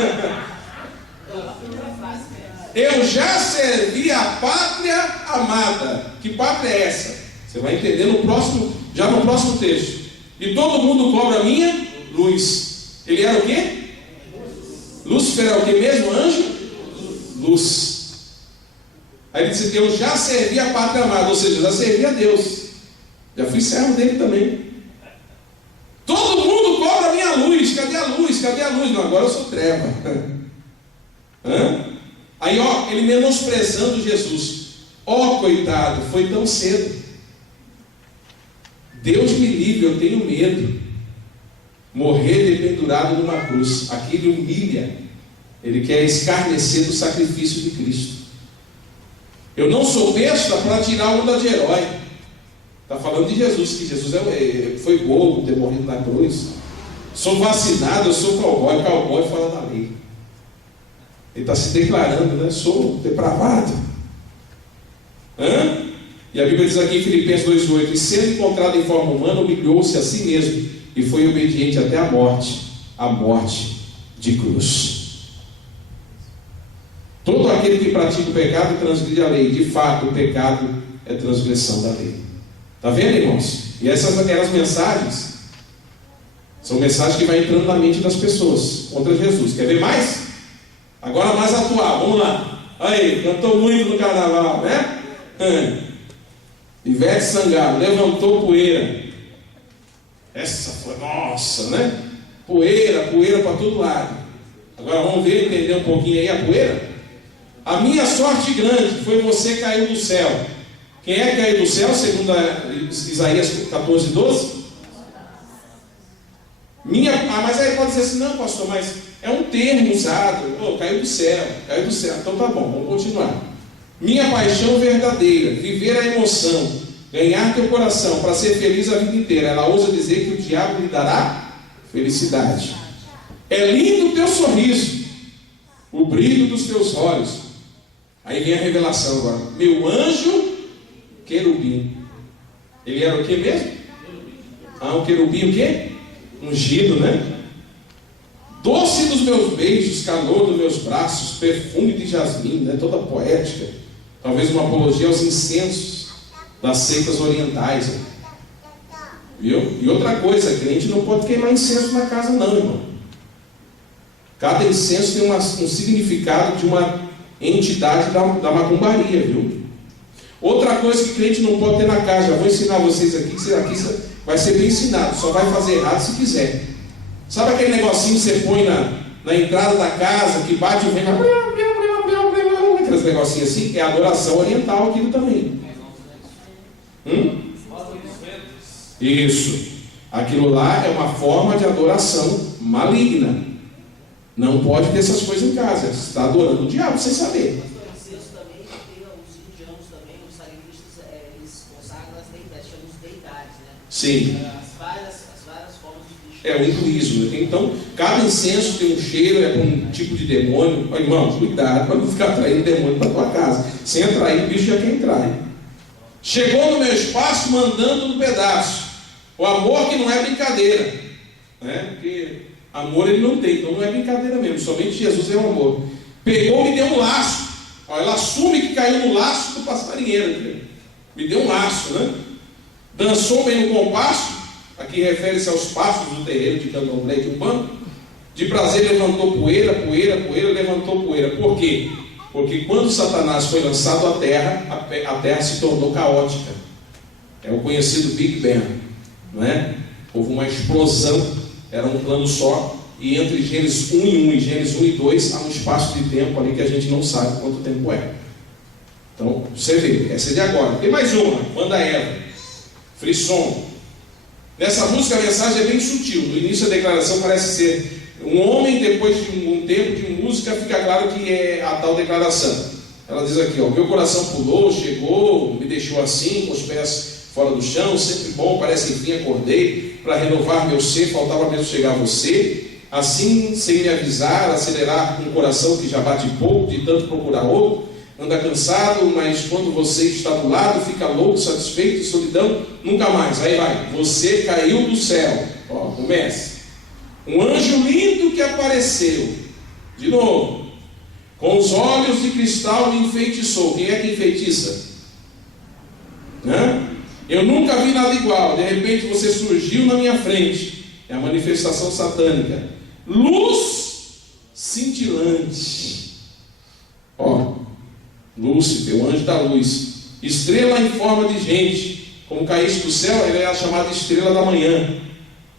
Eu já servi a pátria amada. Que pátria é essa? Você vai entender já no próximo texto. E todo mundo cobra a minha luz. Ele era o quê? Lúcifer é o quê mesmo? Anjo? Luz. Aí ele disse: eu já servi a pátria amada. Ou seja, já servi a Deus. Já fui servo dele também. Todo mundo cobra a minha luz. Cadê a luz? Cadê a luz? Não, agora eu sou treva. Aí, ó, ele menosprezando Jesus. Ó, coitado, foi tão cedo. Deus me livre, eu tenho medo. Morrer dependurado numa cruz. Aqui ele humilha. Ele quer escarnecer do sacrifício de Cristo. Eu não sou besta para tirar onda de herói. Está falando de Jesus, que Jesus foi bobo ter morrido na cruz. Sou vacinado, eu sou cowboy. Cowboy fala da lei. Ele está se declarando, né? Sou depravado. E a Bíblia diz aqui em Filipenses 2,8: e sendo encontrado em forma humana, humilhou-se a si mesmo e foi obediente até a morte de cruz. Todo aquele que pratica o pecado transgride a lei. De fato, o pecado é transgressão da lei. Está vendo, irmãos? E essas aquelas mensagens são mensagens que vão entrando na mente das pessoas contra Jesus. Quer ver mais? Agora mais atual, vamos lá. Aí, cantou muito no carnaval, né? Ivete Sangalo, levantou poeira. Essa foi, nossa, né? Poeira para todo lado. Agora vamos ver, entender um pouquinho aí a poeira. A minha sorte grande foi você caiu do céu. Quem é que caiu do céu, segundo Isaías 14, 12? Mas aí pode dizer assim, não, pastor, mas é um termo usado. Caiu do céu, caiu do céu. Então tá bom, vamos continuar. Minha paixão verdadeira, viver a emoção, ganhar teu coração para ser feliz a vida inteira. Ela ousa dizer que o diabo lhe dará felicidade. É lindo o teu sorriso, o brilho dos teus olhos. Aí vem a revelação agora. Meu anjo querubim. Ele era o que mesmo? Um querubim o quê? Ungido, né? Doce dos meus beijos, calor dos meus braços, perfume de jasmim, né? Toda poética. Talvez uma apologia aos incensos das seitas orientais, né? Viu? E outra coisa, crente não pode queimar incenso na casa não, irmão. Cada incenso tem um significado de uma entidade da macumbaria, viu? Outra coisa que crente não pode ter na casa, já vou ensinar vocês aqui, que aqui vai ser bem ensinado, só vai fazer errado se quiser. Sabe aquele negocinho que você põe na entrada da casa, que bate o vento, aqueles negocinhos assim? É adoração oriental aquilo também. Isso. Aquilo lá é uma forma de adoração maligna. Não pode ter essas coisas em casa. Você está adorando o diabo sem saber. Incenso também tem os indianos também, os sacrifícios, eles consagram as deidades, chamam de deidades, né? Sim. As várias formas de Cristo. É o hinduísmo. Então, cada incenso tem um cheiro, é para um tipo de demônio. Ó, irmão, cuidado para não ficar atraindo demônio para tua casa. Sem atrair, o bicho já quer entrar. Hein? Chegou no meu espaço mandando no pedaço. O amor que não é brincadeira, né? Porque amor ele não tem, então não é brincadeira mesmo. Somente Jesus é o amor. Pegou, me deu um laço. Ó, ela assume que caiu no laço do passarinheiro. Filho. Me deu um laço, né? Dançou bem no compasso. Aqui refere-se aos passos do terreiro de Candomblé de Umbanda. De prazer levantou poeira, levantou poeira. Por quê? Porque quando Satanás foi lançado à terra, a terra se tornou caótica. É o conhecido Big Bang. Não é? Houve uma explosão, era um plano só, e entre Gênesis 1 e 1 e Gênesis 1 e 2 há um espaço de tempo ali que a gente não sabe quanto tempo é. Então, você vê, essa é de agora. Tem mais uma, Banda Eva, Frisson. Nessa música a mensagem é bem sutil. No início a declaração parece ser um homem, depois de um tempo de música, fica claro que é a tal declaração. Ela diz aqui, ó, meu coração pulou, chegou, me deixou assim, com os pés fora do chão, sempre bom, parece enfim acordei, para renovar meu ser, faltava mesmo chegar a você, assim, sem me avisar, acelerar um coração que já bate pouco, de tanto procurar outro, anda cansado, mas quando você está do lado, fica louco, satisfeito, solidão, nunca mais, aí vai, você caiu do céu, ó, comece, um anjo lindo que apareceu, de novo, com os olhos de cristal me enfeitiçou. Quem é que enfeitiça? Né? Eu nunca vi nada igual. De repente você surgiu na minha frente. É a manifestação satânica. Luz cintilante. Ó, Lúcifer, o anjo da luz. Estrela em forma de gente. Como caíste do céu, ela é a chamada estrela da manhã.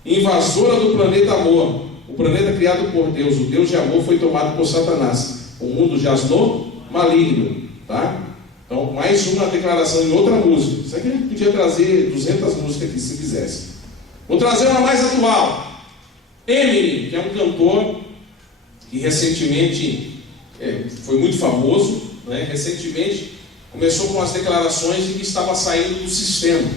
Invasora do planeta amor. O planeta criado por Deus. O Deus de amor foi tomado por Satanás. O mundo jaz no maligno. Tá? Então, mais uma declaração em outra música. Isso aqui a gente podia trazer 200 músicas aqui, se quisesse. Vou trazer uma mais atual. Eminem, que é um cantor que recentemente foi muito famoso, né? Recentemente começou com as declarações de que estava saindo do sistema.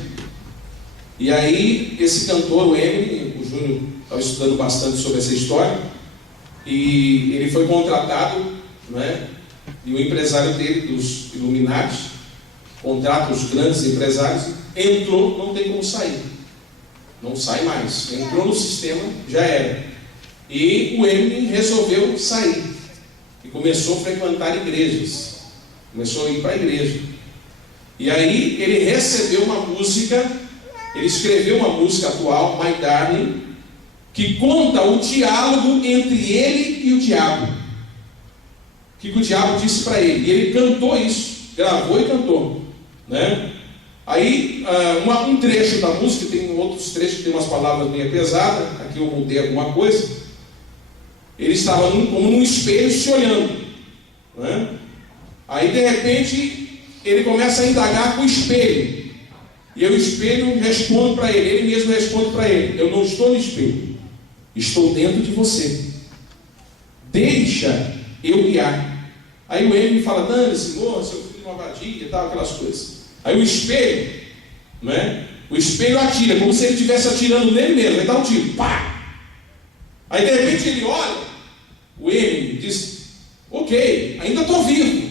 E aí, esse cantor, o Eminem, o Júnior estava estudando bastante sobre essa história, e ele foi contratado, né? E o empresário dele, dos Illuminati, contrata os grandes empresários, entrou, não tem como sair. Não sai mais. Entrou no sistema, já era. E o Eminem resolveu sair. E começou a frequentar igrejas. Começou a ir para a igreja. E aí ele recebeu uma música, ele escreveu uma música atual, My Darling, que conta o diálogo entre ele e o diabo. O que o diabo disse para ele? E ele cantou isso, gravou e cantou, né? Aí, um trecho da música, tem outros trechos que tem umas palavras meio pesadas, aqui eu mudei alguma coisa. Ele estava como num espelho se olhando, né? Aí de repente ele começa a indagar com o espelho. E aí o espelho responde para ele, ele mesmo responde para ele: eu não estou no espelho, estou dentro de você. Deixa eu guiar. Aí o Emily fala: dane-se, senhor, seu filho de uma vadia e tal, aquelas coisas. Aí o espelho, não é? O espelho atira, como se ele estivesse atirando nele mesmo. Ele dá um tiro, pá! Aí de repente ele olha, o Emily diz: ok, ainda estou vivo.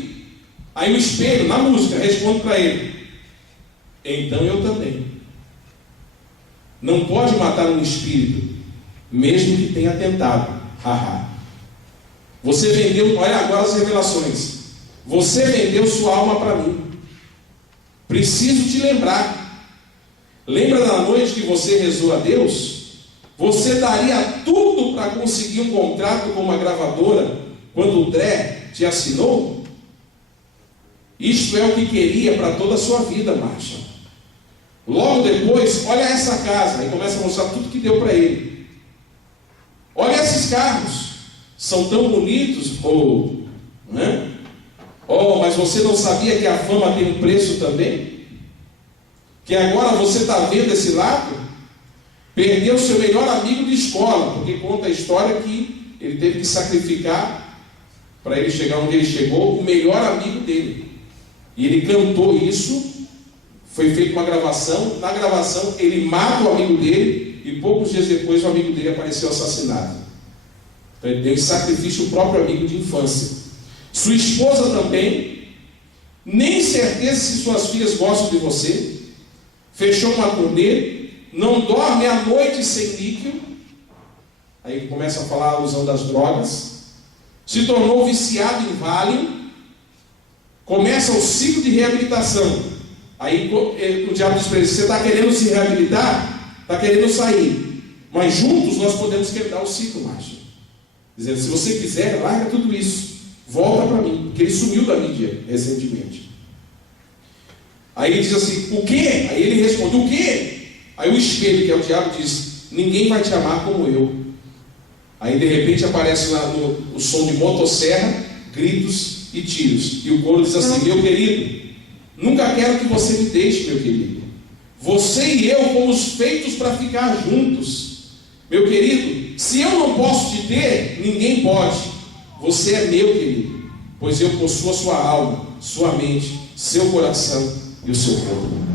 Aí o espelho, na música, responde para ele: então eu também. Não pode matar um espírito, mesmo que tenha tentado. Haha. Você vendeu, olha agora as revelações. Você vendeu sua alma para mim. Preciso te lembrar. Lembra da noite que você rezou a Deus? Você daria tudo para conseguir um contrato com uma gravadora quando o Dre te assinou? Isto é o que queria para toda a sua vida, Marshall. Logo depois, olha essa casa. E começa a mostrar tudo que deu para ele. Olha esses carros. São tão bonitos. Não é? Mas você não sabia que a fama tem um preço também? Que agora você está vendo esse lado? Perdeu seu melhor amigo de escola, porque conta a história que ele teve que sacrificar para ele chegar onde ele chegou, o melhor amigo dele. E ele cantou isso, foi feita uma gravação. Na gravação ele mata o amigo dele e poucos dias depois o amigo dele apareceu assassinado. Então ele deu em sacrifício o próprio amigo de infância. Sua esposa também, nem certeza se suas filhas gostam de você. Fechou uma turnê, não dorme à noite sem líquido. Aí começa a falar a alusão das drogas. Se tornou viciado em Valium. Começa o ciclo de reabilitação. Aí o diabo diz para ele: você está querendo se reabilitar? Está querendo sair. Mas juntos nós podemos quebrar o ciclo, macho. Dizendo: se você quiser, larga tudo isso. Volta para mim. Porque ele sumiu da mídia recentemente. Aí ele diz assim: o quê? Aí ele responde: o quê? Aí o espelho, que é o diabo, diz: ninguém vai te amar como eu. Aí de repente aparece lá o som de motosserra, gritos e tiros. E o coro diz assim: meu querido, nunca quero que você me deixe, meu querido. Você e eu fomos feitos para ficar juntos. Meu querido, se eu não posso te ter, ninguém pode. Você é meu querido, pois eu possuo a sua alma, sua mente, seu coração e o seu corpo.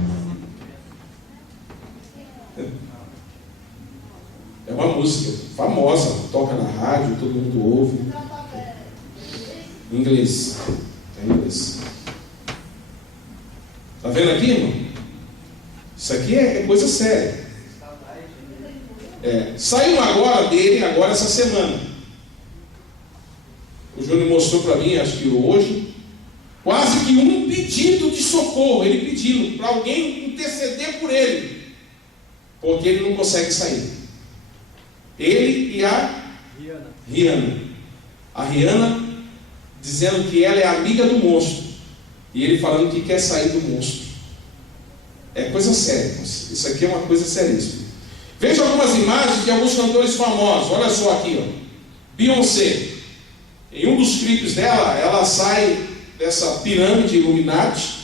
É uma música famosa, toca na rádio, todo mundo ouve. Em inglês. É inglês. Está vendo aqui, irmão? Isso aqui é coisa séria. Saiu agora dele, agora essa semana. O Júnior mostrou para mim, acho que hoje, quase que um pedido de socorro, ele pedindo para alguém interceder por ele, porque ele não consegue sair. Ele e a Rihanna. A Rihanna dizendo que ela é amiga do monstro, e ele falando que quer sair do monstro. É coisa séria, isso aqui é uma coisa seríssima. Veja algumas imagens de alguns cantores famosos. Olha só aqui, ó. Beyoncé. Em um dos clipes dela, ela sai dessa pirâmide Illuminati,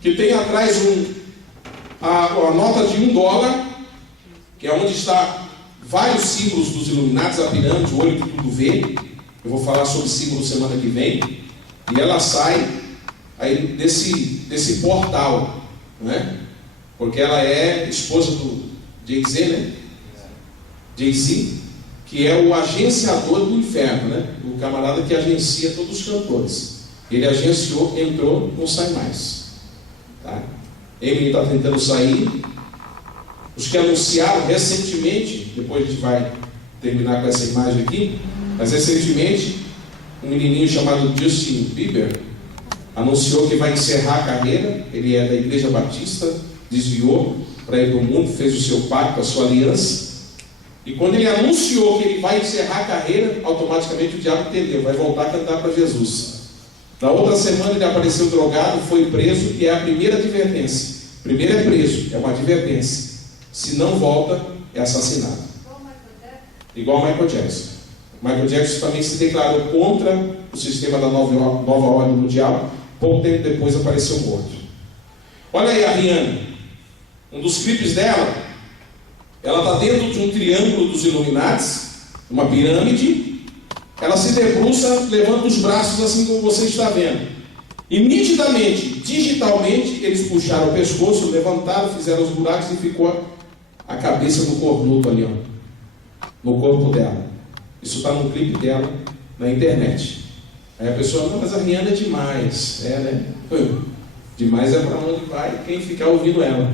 que tem atrás a nota de $1, que é onde está vários símbolos dos Illuminati, a pirâmide, o olho que tudo vê. Eu vou falar sobre símbolo semana que vem. E ela sai aí desse portal, né? Porque ela é esposa do Jay-Z, né? Jay-Z, que é o agenciador do inferno, né? O camarada que agencia todos os cantores. Ele agenciou, entrou, não sai mais. Tá? Emily está tentando sair. Os que anunciaram recentemente, depois a gente vai terminar com essa imagem aqui, mas recentemente, um menininho chamado Justin Bieber anunciou que vai encerrar a carreira. Ele é da Igreja Batista, desviou para ir para o mundo, fez o seu pacto, a sua aliança. E quando ele anunciou que ele vai encerrar a carreira, automaticamente o diabo entendeu, vai voltar a cantar para Jesus. Na outra semana ele apareceu drogado, foi preso, e é a primeira advertência. Primeiro é preso, é uma advertência. Se não volta, é assassinado. Igual Michael Jackson. Michael Jackson também se declarou contra o sistema da nova ordem mundial, Pouco tempo depois apareceu morto. Olha aí a Rihanna. Um dos clipes dela, ela está dentro de um triângulo dos Illuminati, uma pirâmide. Ela se debruça, levanta os braços assim como você está vendo. E nitidamente, digitalmente, eles puxaram o pescoço, levantaram, fizeram os buracos e ficou a cabeça do cornuto ali, ó, no corpo dela. Isso está num clipe dela na internet. Aí a pessoa, não, mas a Rihanna é demais. É, né? Demais é para onde vai quem ficar ouvindo ela.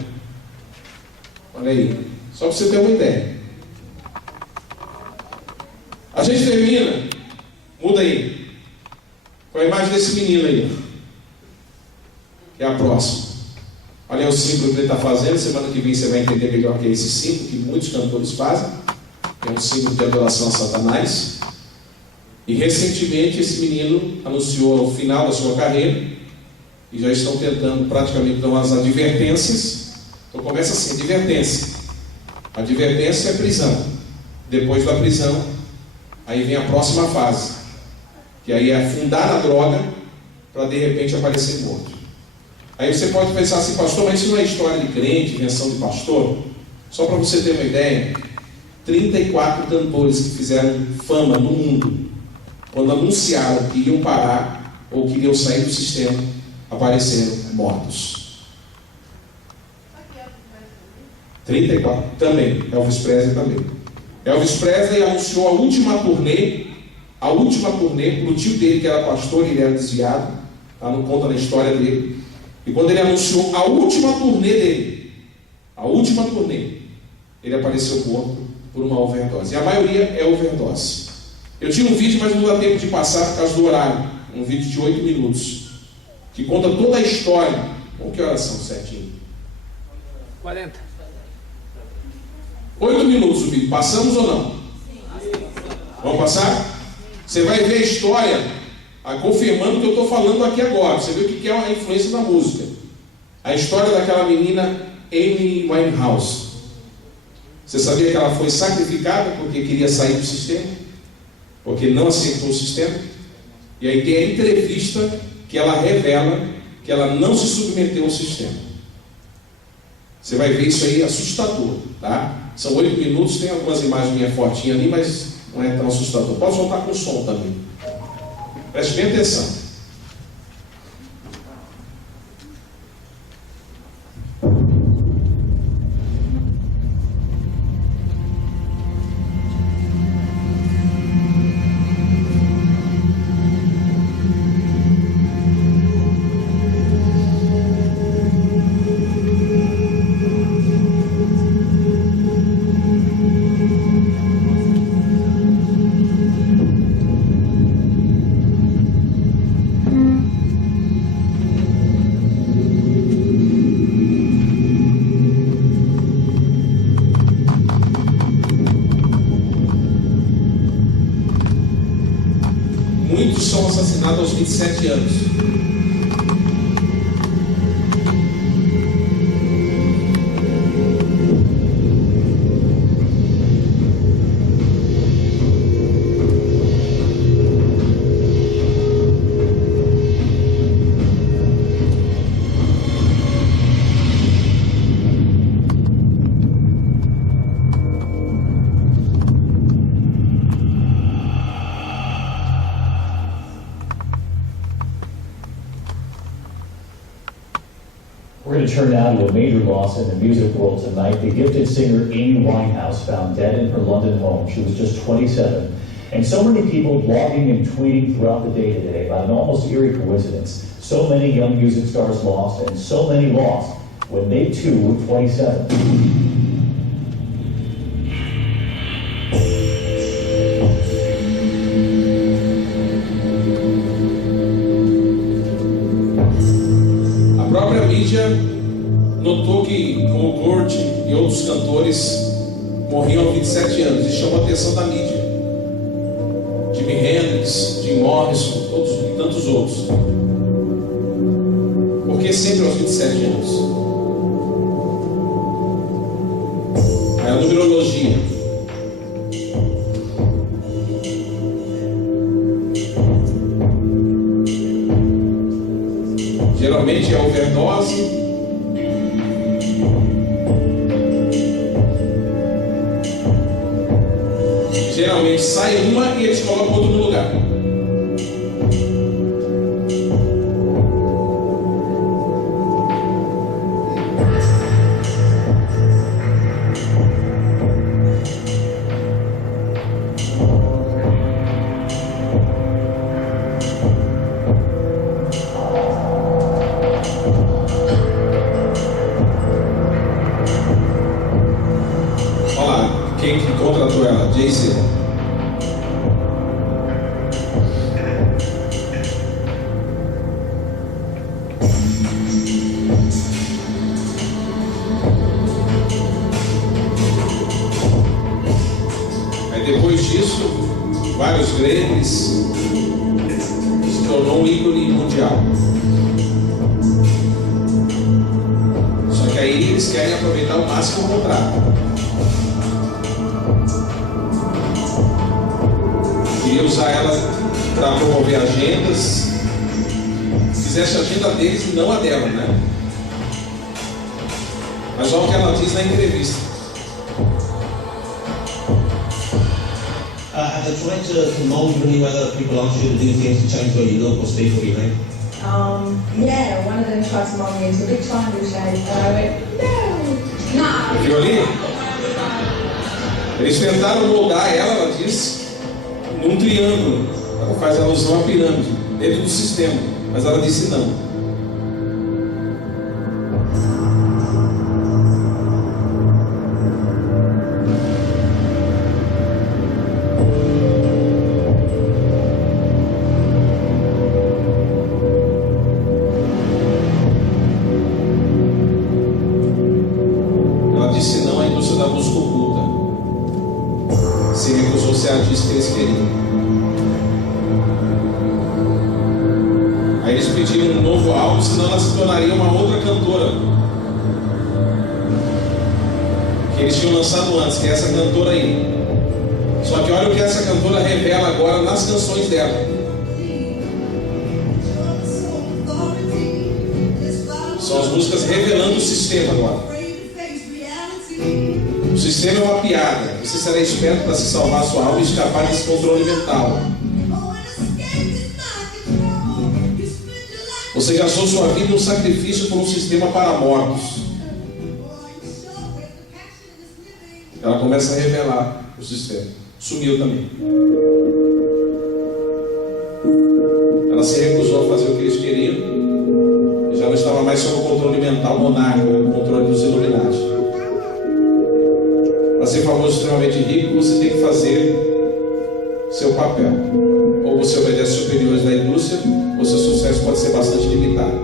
Olha aí, só para você ter uma ideia. A gente termina, muda aí, com a imagem desse menino aí, que é a próxima. Olha aí o símbolo que ele está fazendo. Semana que vem você vai entender melhor que é esse símbolo que muitos cantores fazem. É um símbolo de adoração a Satanás. E recentemente esse menino anunciou o final da sua carreira e já estão tentando praticamente dar umas advertências. Então começa assim, advertência. A advertência é prisão. Depois da prisão, aí vem a próxima fase, que aí é afundar na droga para de repente aparecer morto. Aí você pode pensar assim, pastor, mas isso não é história de crente, invenção de pastor? Só para você ter uma ideia, 34 cantores que fizeram fama no mundo, quando anunciaram que iam parar ou que iriam sair do sistema, apareceram mortos. 34 também, Elvis Presley também. Elvis Presley anunciou a última turnê para o tio dele, que era pastor, ele era desviado, tá? Não conta na história dele. E quando ele anunciou a última turnê dele, ele apareceu morto por uma overdose. E a maioria é overdose. Eu tinha um vídeo, mas não dá tempo de passar por causa do horário. Um vídeo de 8 minutos, que conta toda a história. Com que horas são certinho? 40. 8 minutos o vídeo. Passamos ou não? Vamos passar? Você vai ver a história confirmando o que eu estou falando aqui agora. Você vê o que é a influência da música. A história daquela menina Amy Winehouse. Você sabia que ela foi sacrificada porque queria sair do sistema? Porque não aceitou o sistema? E aí tem a entrevista que ela revela que ela não se submeteu ao sistema. Você vai ver isso aí assustador, tá? São 8 minutos, tem algumas imagens minhas fortinhas ali, mas não é tão assustador. Pode soltar com som também. Preste bem atenção. Muitos são assassinados aos 27 anos. We're going to turn now to a major loss in the music world tonight. The gifted singer Amy Winehouse found dead in her London home. She was just 27. And so many people blogging and tweeting throughout the day today about an almost eerie coincidence. So many young music stars lost, and so many lost when they too were 27. Notou que, como Kurt e outros cantores morriam aos 27 anos, e chamou a atenção da mídia. Jimi Hendrix, Jim Morrison, todos e tantos outros. Por que sempre aos 27 anos? É a numerologia. dose. Geralmente sai uma e eles colocam outra no lugar. Olha lá, quem que contratou ela? JC. Depois disso, vários grandes, se tornou um ícone mundial. Só que aí eles querem aproveitar o máximo o contrato. Queria usar ela para promover agendas, fizesse a agenda deles e não a dela, né? Mas olha o que ela diz na entrevista. Have they tried to mold really whether people ask you to do things to change where you look or speak or behave? Yeah, one of them tried to mold me into a big triangle shape, and I went, no. Viu ali? Eles tentaram moldar ela disse, num triângulo. Ela faz alusão à pirâmide, dentro do sistema. Mas ela disse não. Disse não à indústria da música oculta. Se recusou ser a artista que eles queriam. Aí eles pediram um novo álbum, senão ela se tornaria uma outra cantora que eles tinham lançado antes, que é essa cantora aí. Só que olha o que essa cantora revela agora nas canções dela. São as músicas revelando o sistema agora. O sistema é uma piada. Você será esperto para se salvar sua alma e escapar desse controle mental. Você gastou sua vida um sacrifício por um sistema para mortos. Ela começa a revelar o sistema. Sumiu também. Ela se recusou a fazer o que eles queriam. E já não estava mais sob o controle mental monárquico, o controle dos Illuminati. Para ser famoso, extremamente rico, você tem que fazer seu papel. Ou você obedece aos superiores da indústria, ou seu sucesso pode ser bastante limitado.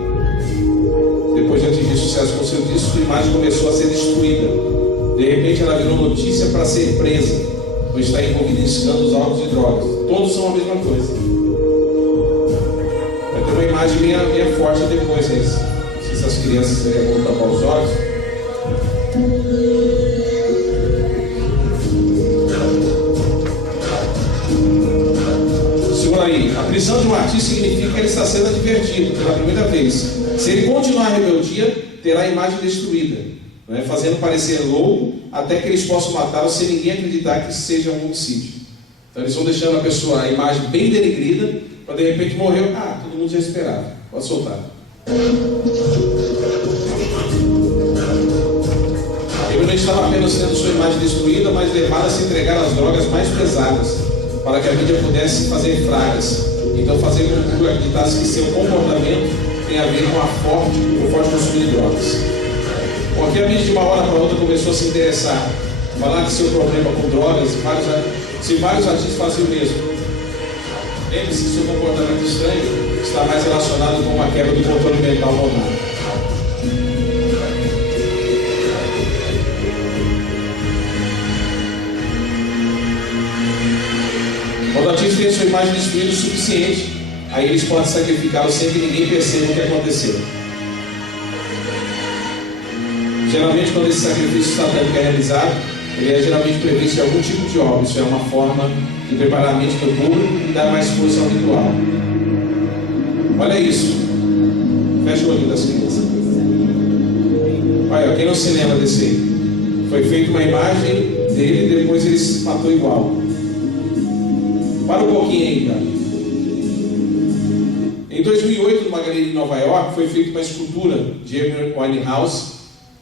Depois de atingir sucesso com seu disco, sua imagem começou a ser destruída. De repente, ela virou notícia para ser presa, pois está envolvida em escândalos, álcool e drogas. Todos são a mesma coisa. Vai ter uma imagem bem forte depois, né? Não sei se as crianças devem voltar os olhos. Aí, a prisão de um artista significa que ele está sendo advertido pela primeira vez. Se ele continuar a rebeldia, terá a imagem destruída, né? Fazendo parecer louco até que eles possam matá-lo sem ninguém acreditar que seja um homicídio. Então eles vão deixando a pessoa, a imagem bem denegrida, para de repente morreu. Ah, todo mundo já esperava. Pode soltar. Ele não estava apenas tendo sua imagem destruída, mas levado a se entregar às drogas mais pesadas, para que a mídia pudesse fazer fragas. Então fazer com que o público acreditasse que seu comportamento tem a ver com o forte consumo de drogas. Porque a mídia de uma hora para outra começou a se interessar, falar que seu problema com drogas, se vários artistas faziam o mesmo. Lembre-se que seu comportamento estranho está mais relacionado com uma quebra do controle mental monárquico. Quando o artista tem sua imagem destruída o suficiente, aí eles podem sacrificá-lo sem que ninguém perceba o que aconteceu. Geralmente, quando esse sacrifício satânico é realizado, ele é geralmente previsto em algum tipo de obra. Isso é uma forma de preparar a mente do público e dar mais força ao ritual. Olha isso. Fecha o olho das crianças. Quem não se lembra desse aí? Foi feita uma imagem dele e depois ele se matou igual. Para um pouquinho aí, cara. Em 2008, numa galeria em Nova York, foi feita uma escultura de Amy Winehouse,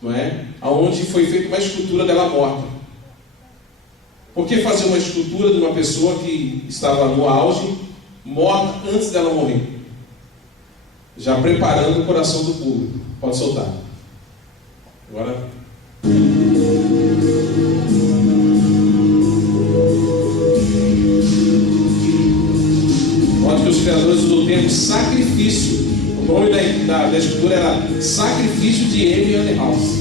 não é? Onde foi feita uma escultura dela morta. Por que fazer uma escultura de uma pessoa que estava no auge, morta antes dela morrer? Já preparando o coração do público. Pode soltar. Agora. Onde que os criadores do termo sacrifício, o nome da escultura era Sacrifício de Amy Winehouse.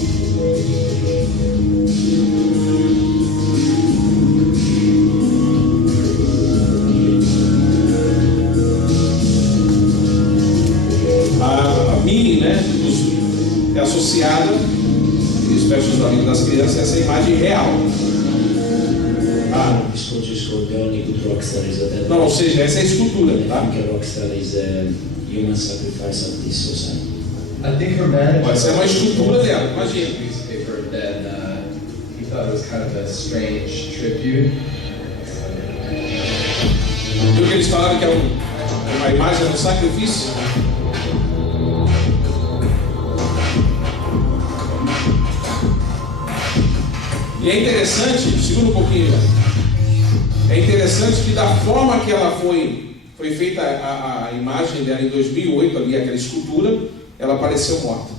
A Minnie, né, é associada, espero que os amigos das crianças, a essa imagem real. Não, ou seja, essa é a escultura, tá? Pode ser uma escultura dela, imagina. Viu que eles falaram que a imagem era um sacrifício? E é interessante, segura um pouquinho, é interessante que da forma que ela foi feita a imagem dela em 2008, ali aquela escultura, ela apareceu morta.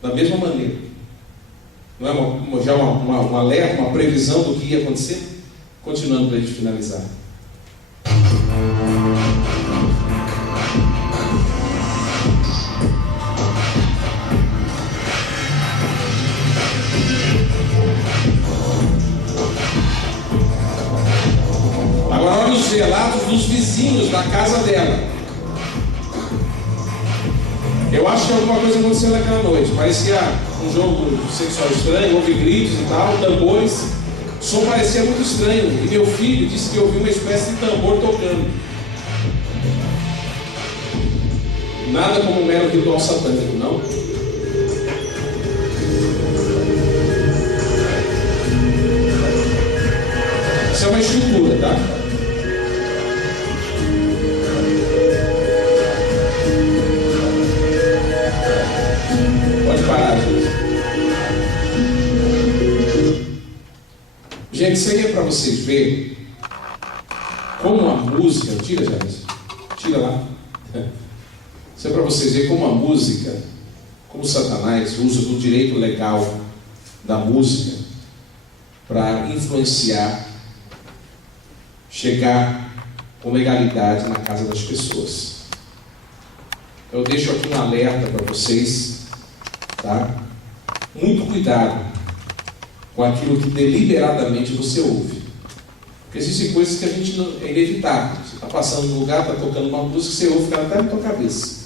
Da mesma maneira. Não é já um alerta, uma previsão do que ia acontecer? Continuando para a gente finalizar. Agora olha os relatos dos vizinhos da casa dela. Eu acho que alguma coisa aconteceu naquela noite. Parecia um jogo sexual estranho, houve gritos e tal, tambores. O som parecia muito estranho. E meu filho disse que ouviu uma espécie de tambor tocando. Nada como um mero ritual satânico, não? Isso é uma estrutura, tá? Pode parar, gente. Gente, isso aí é para vocês verem como a música. Tira, James. Tira lá. Isso é para vocês verem como a música, como Satanás usa do direito legal da música para influenciar, chegar com legalidade na casa das pessoas. Eu deixo aqui um alerta para vocês, tá? Muito cuidado com aquilo que deliberadamente você ouve, porque existem coisas que a gente não, é inevitável. Você está passando num lugar, está tocando uma música, você ouve, cara, até na tua cabeça,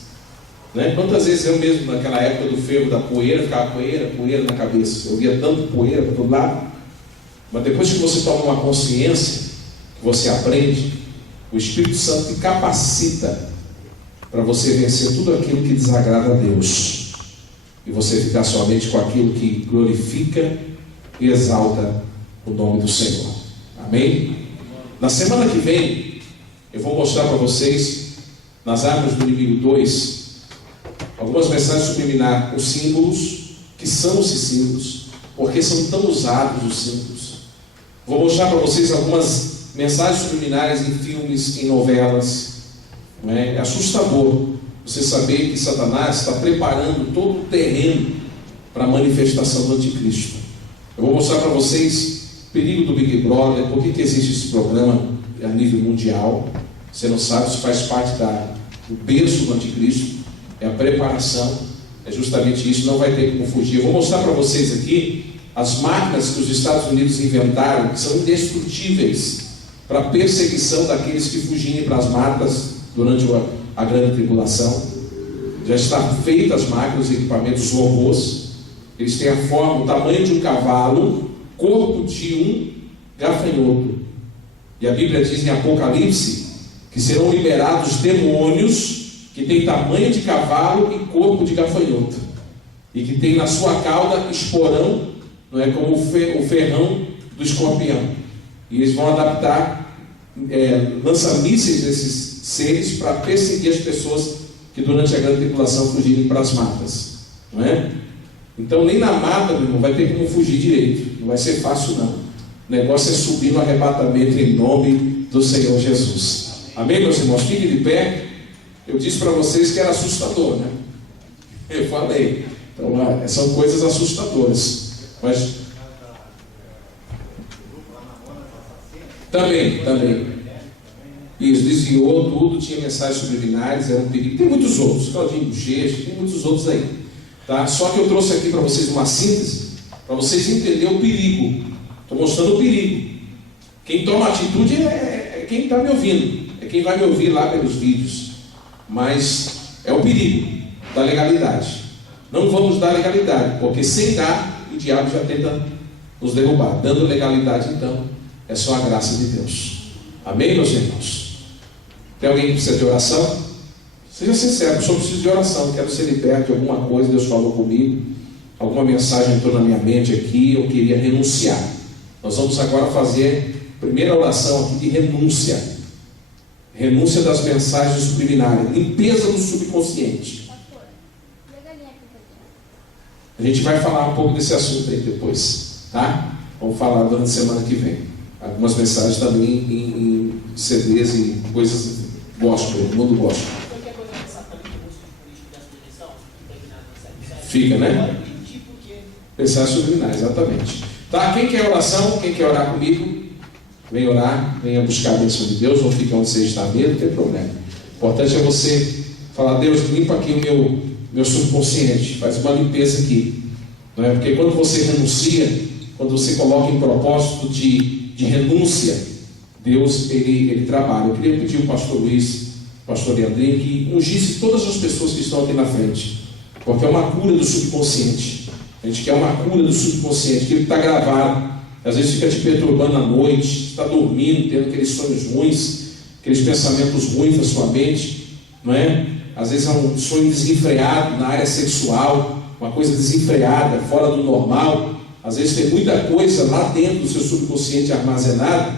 né? Quantas vezes eu mesmo, naquela época do fervo da poeira, ficava poeira na cabeça, eu via tanto poeira para todo lado, mas depois que você toma uma consciência, que você aprende, o Espírito Santo te capacita para você vencer tudo aquilo que desagrada a Deus e você ficar somente com aquilo que glorifica e exalta o nome do Senhor. Amém? Na semana que vem eu vou mostrar para vocês, nas Armas do Inimigo 2, algumas mensagens subliminares, os símbolos, que são esses símbolos, porque são tão usados os símbolos. Vou mostrar para vocês algumas mensagens subliminares em filmes, em novelas. Não é? É assustador você saber que Satanás está preparando todo o terreno para a manifestação do anticristo. Eu vou mostrar para vocês o perigo do Big Brother, por que existe esse programa a nível mundial. Você não sabe, isso faz parte do berço do anticristo, é a preparação, é justamente isso, não vai ter como fugir. Eu vou mostrar para vocês aqui as máquinas que os Estados Unidos inventaram, que são indestrutíveis para a perseguição daqueles que fugirem para as matas durante a grande tribulação. Já estão feitas as máquinas, os equipamentos, os robôs. Eles têm a forma, o tamanho de um cavalo, corpo de um gafanhoto. E a Bíblia diz em Apocalipse que serão liberados demônios que têm tamanho de cavalo e corpo de gafanhoto. e que tem na sua cauda esporão, não é, como o ferrão do escorpião. E eles vão adaptar lança-mísseis desses seres para perseguir as pessoas que durante a grande tribulação fugirem para as matas, não é? Então nem na mata, meu irmão, vai ter como fugir direito, não vai ser fácil não. O negócio é subir no arrebatamento em nome do Senhor Jesus. Amém, meus irmãos? Fiquem de pé. Eu disse para vocês que era assustador, né? Eu falei. Então são coisas assustadoras. Mas também. Isso, desviou tudo, tinha mensagens subliminares, era um perigo. Tem muitos outros, Claudinho Bochecha, tem muitos outros aí. Tá? Só que eu trouxe aqui para vocês uma síntese, para vocês entenderem o perigo. Estou mostrando o perigo. Quem toma atitude é quem está me ouvindo, é quem vai me ouvir lá pelos vídeos. Mas é o perigo da legalidade. Não vamos dar legalidade, porque sem dar, o diabo já tenta nos derrubar. Dando legalidade, então, é só a graça de Deus. Amém, meus irmãos? Tem alguém que precisa de oração? Seja sincero, eu só preciso de oração. Quero ser liberto de alguma coisa, Deus falou comigo, alguma mensagem entrou na minha mente aqui, eu queria renunciar. Nós vamos agora fazer a primeira oração aqui de renúncia. Renúncia das mensagens subliminares, limpeza do subconsciente. A gente vai falar um pouco desse assunto aí depois, tá? Vamos falar durante a semana que vem. Algumas mensagens também em CDs e coisas gospel, mundo gospel. Fica, né? Mensagens subliminares, exatamente. Tá? Quem quer oração? Quem quer orar comigo? Vem orar, venha buscar a bênção de Deus, ou fica onde você está mesmo, não tem problema. O importante é você falar: Deus, limpa aqui o meu subconsciente, faz uma limpeza aqui. Não é? Porque quando você renuncia, quando você coloca em propósito de renúncia, Deus ele trabalha. Eu queria pedir ao pastor Luiz, pastor Leandrinho, que ungisse todas as pessoas que estão aqui na frente, porque é uma cura do subconsciente. A gente quer uma cura do subconsciente, que ele está gravado. Às vezes fica te perturbando à noite, está dormindo, tendo aqueles sonhos ruins, aqueles pensamentos ruins na sua mente, não é? Às vezes é um sonho desenfreado na área sexual, uma coisa desenfreada, fora do normal. Às vezes tem muita coisa lá dentro do seu subconsciente armazenado,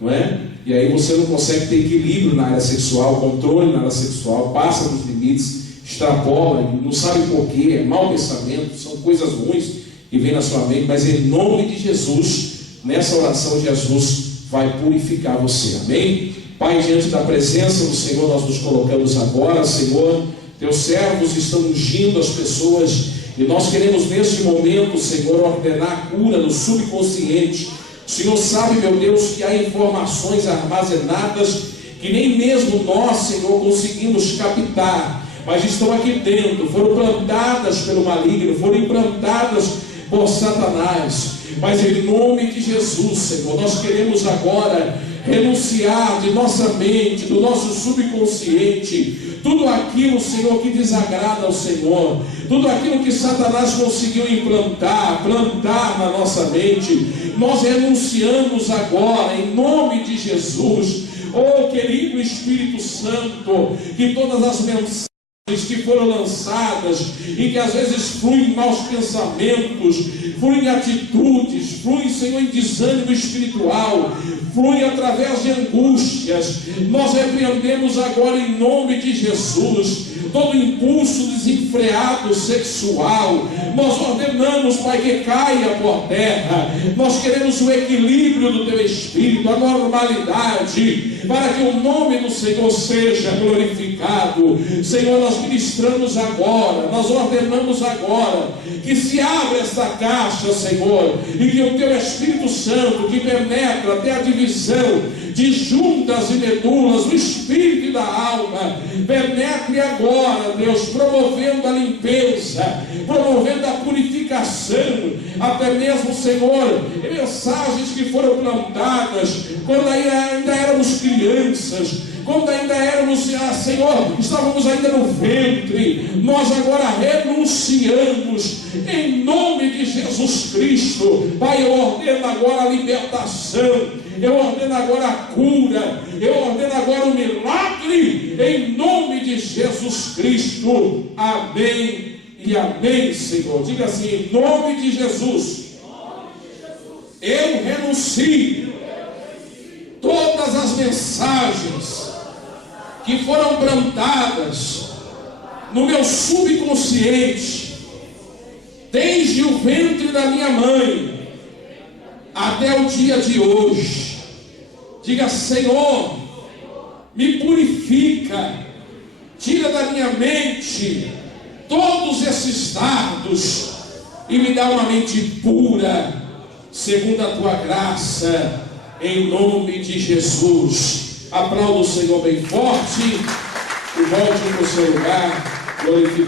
não é? E aí você não consegue ter equilíbrio na área sexual, controle na área sexual, passa dos limites, extrapola, não sabe porquê, é mau pensamento, são coisas ruins que vêm na sua mente, mas em nome de Jesus, nessa oração Jesus vai purificar você, amém? Pai, diante da presença do Senhor, nós nos colocamos agora, Senhor, teus servos estão ungindo as pessoas, e nós queremos neste momento, Senhor, ordenar a cura no subconsciente. O Senhor sabe, meu Deus, que há informações armazenadas que nem mesmo nós, Senhor, conseguimos captar, mas estão aqui dentro, foram plantadas pelo maligno, foram implantadas por Satanás. Mas em nome de Jesus, Senhor, nós queremos agora renunciar de nossa mente, do nosso subconsciente, tudo aquilo, Senhor, que desagrada ao Senhor, tudo aquilo que Satanás conseguiu plantar na nossa mente, nós renunciamos agora, em nome de Jesus. Oh, querido Espírito Santo, que todas as mensagens que foram lançadas e que às vezes fluem maus pensamentos, fluem atitudes, fluem, Senhor, em desânimo espiritual, fluem através de angústias, nós repreendemos agora em nome de Jesus todo impulso desenfreado sexual, nós ordenamos, Pai, que caia por terra. Nós queremos o equilíbrio do teu Espírito, a normalidade, para que o nome do Senhor seja glorificado. Senhor, nós ministramos agora, nós ordenamos agora que se abra esta caixa, Senhor, e que o teu Espírito Santo, que penetra até a divisão de juntas e medulas, o espírito e da alma, penetre agora, Deus, promovendo a limpeza, promovendo a purificação, até mesmo, Senhor, mensagens que foram plantadas quando ainda éramos crianças, quando ainda éramos, Senhor, estávamos ainda no ventre. Nós agora renunciamos em nome de Jesus Cristo. Pai, eu ordeno agora a libertação, eu ordeno agora a cura, eu ordeno agora o milagre em nome de Jesus Cristo. Amém. E amém, Senhor. Diga assim, em nome de Jesus, eu renuncio todas as mensagens que foram plantadas no meu subconsciente, desde o ventre da minha mãe até o dia de hoje. Diga, Senhor, me purifica, tira da minha mente todos esses dardos e me dá uma mente pura, segundo a tua graça, em nome de Jesus. Aplauda o Senhor bem forte e volte para o seu lugar, glorificando.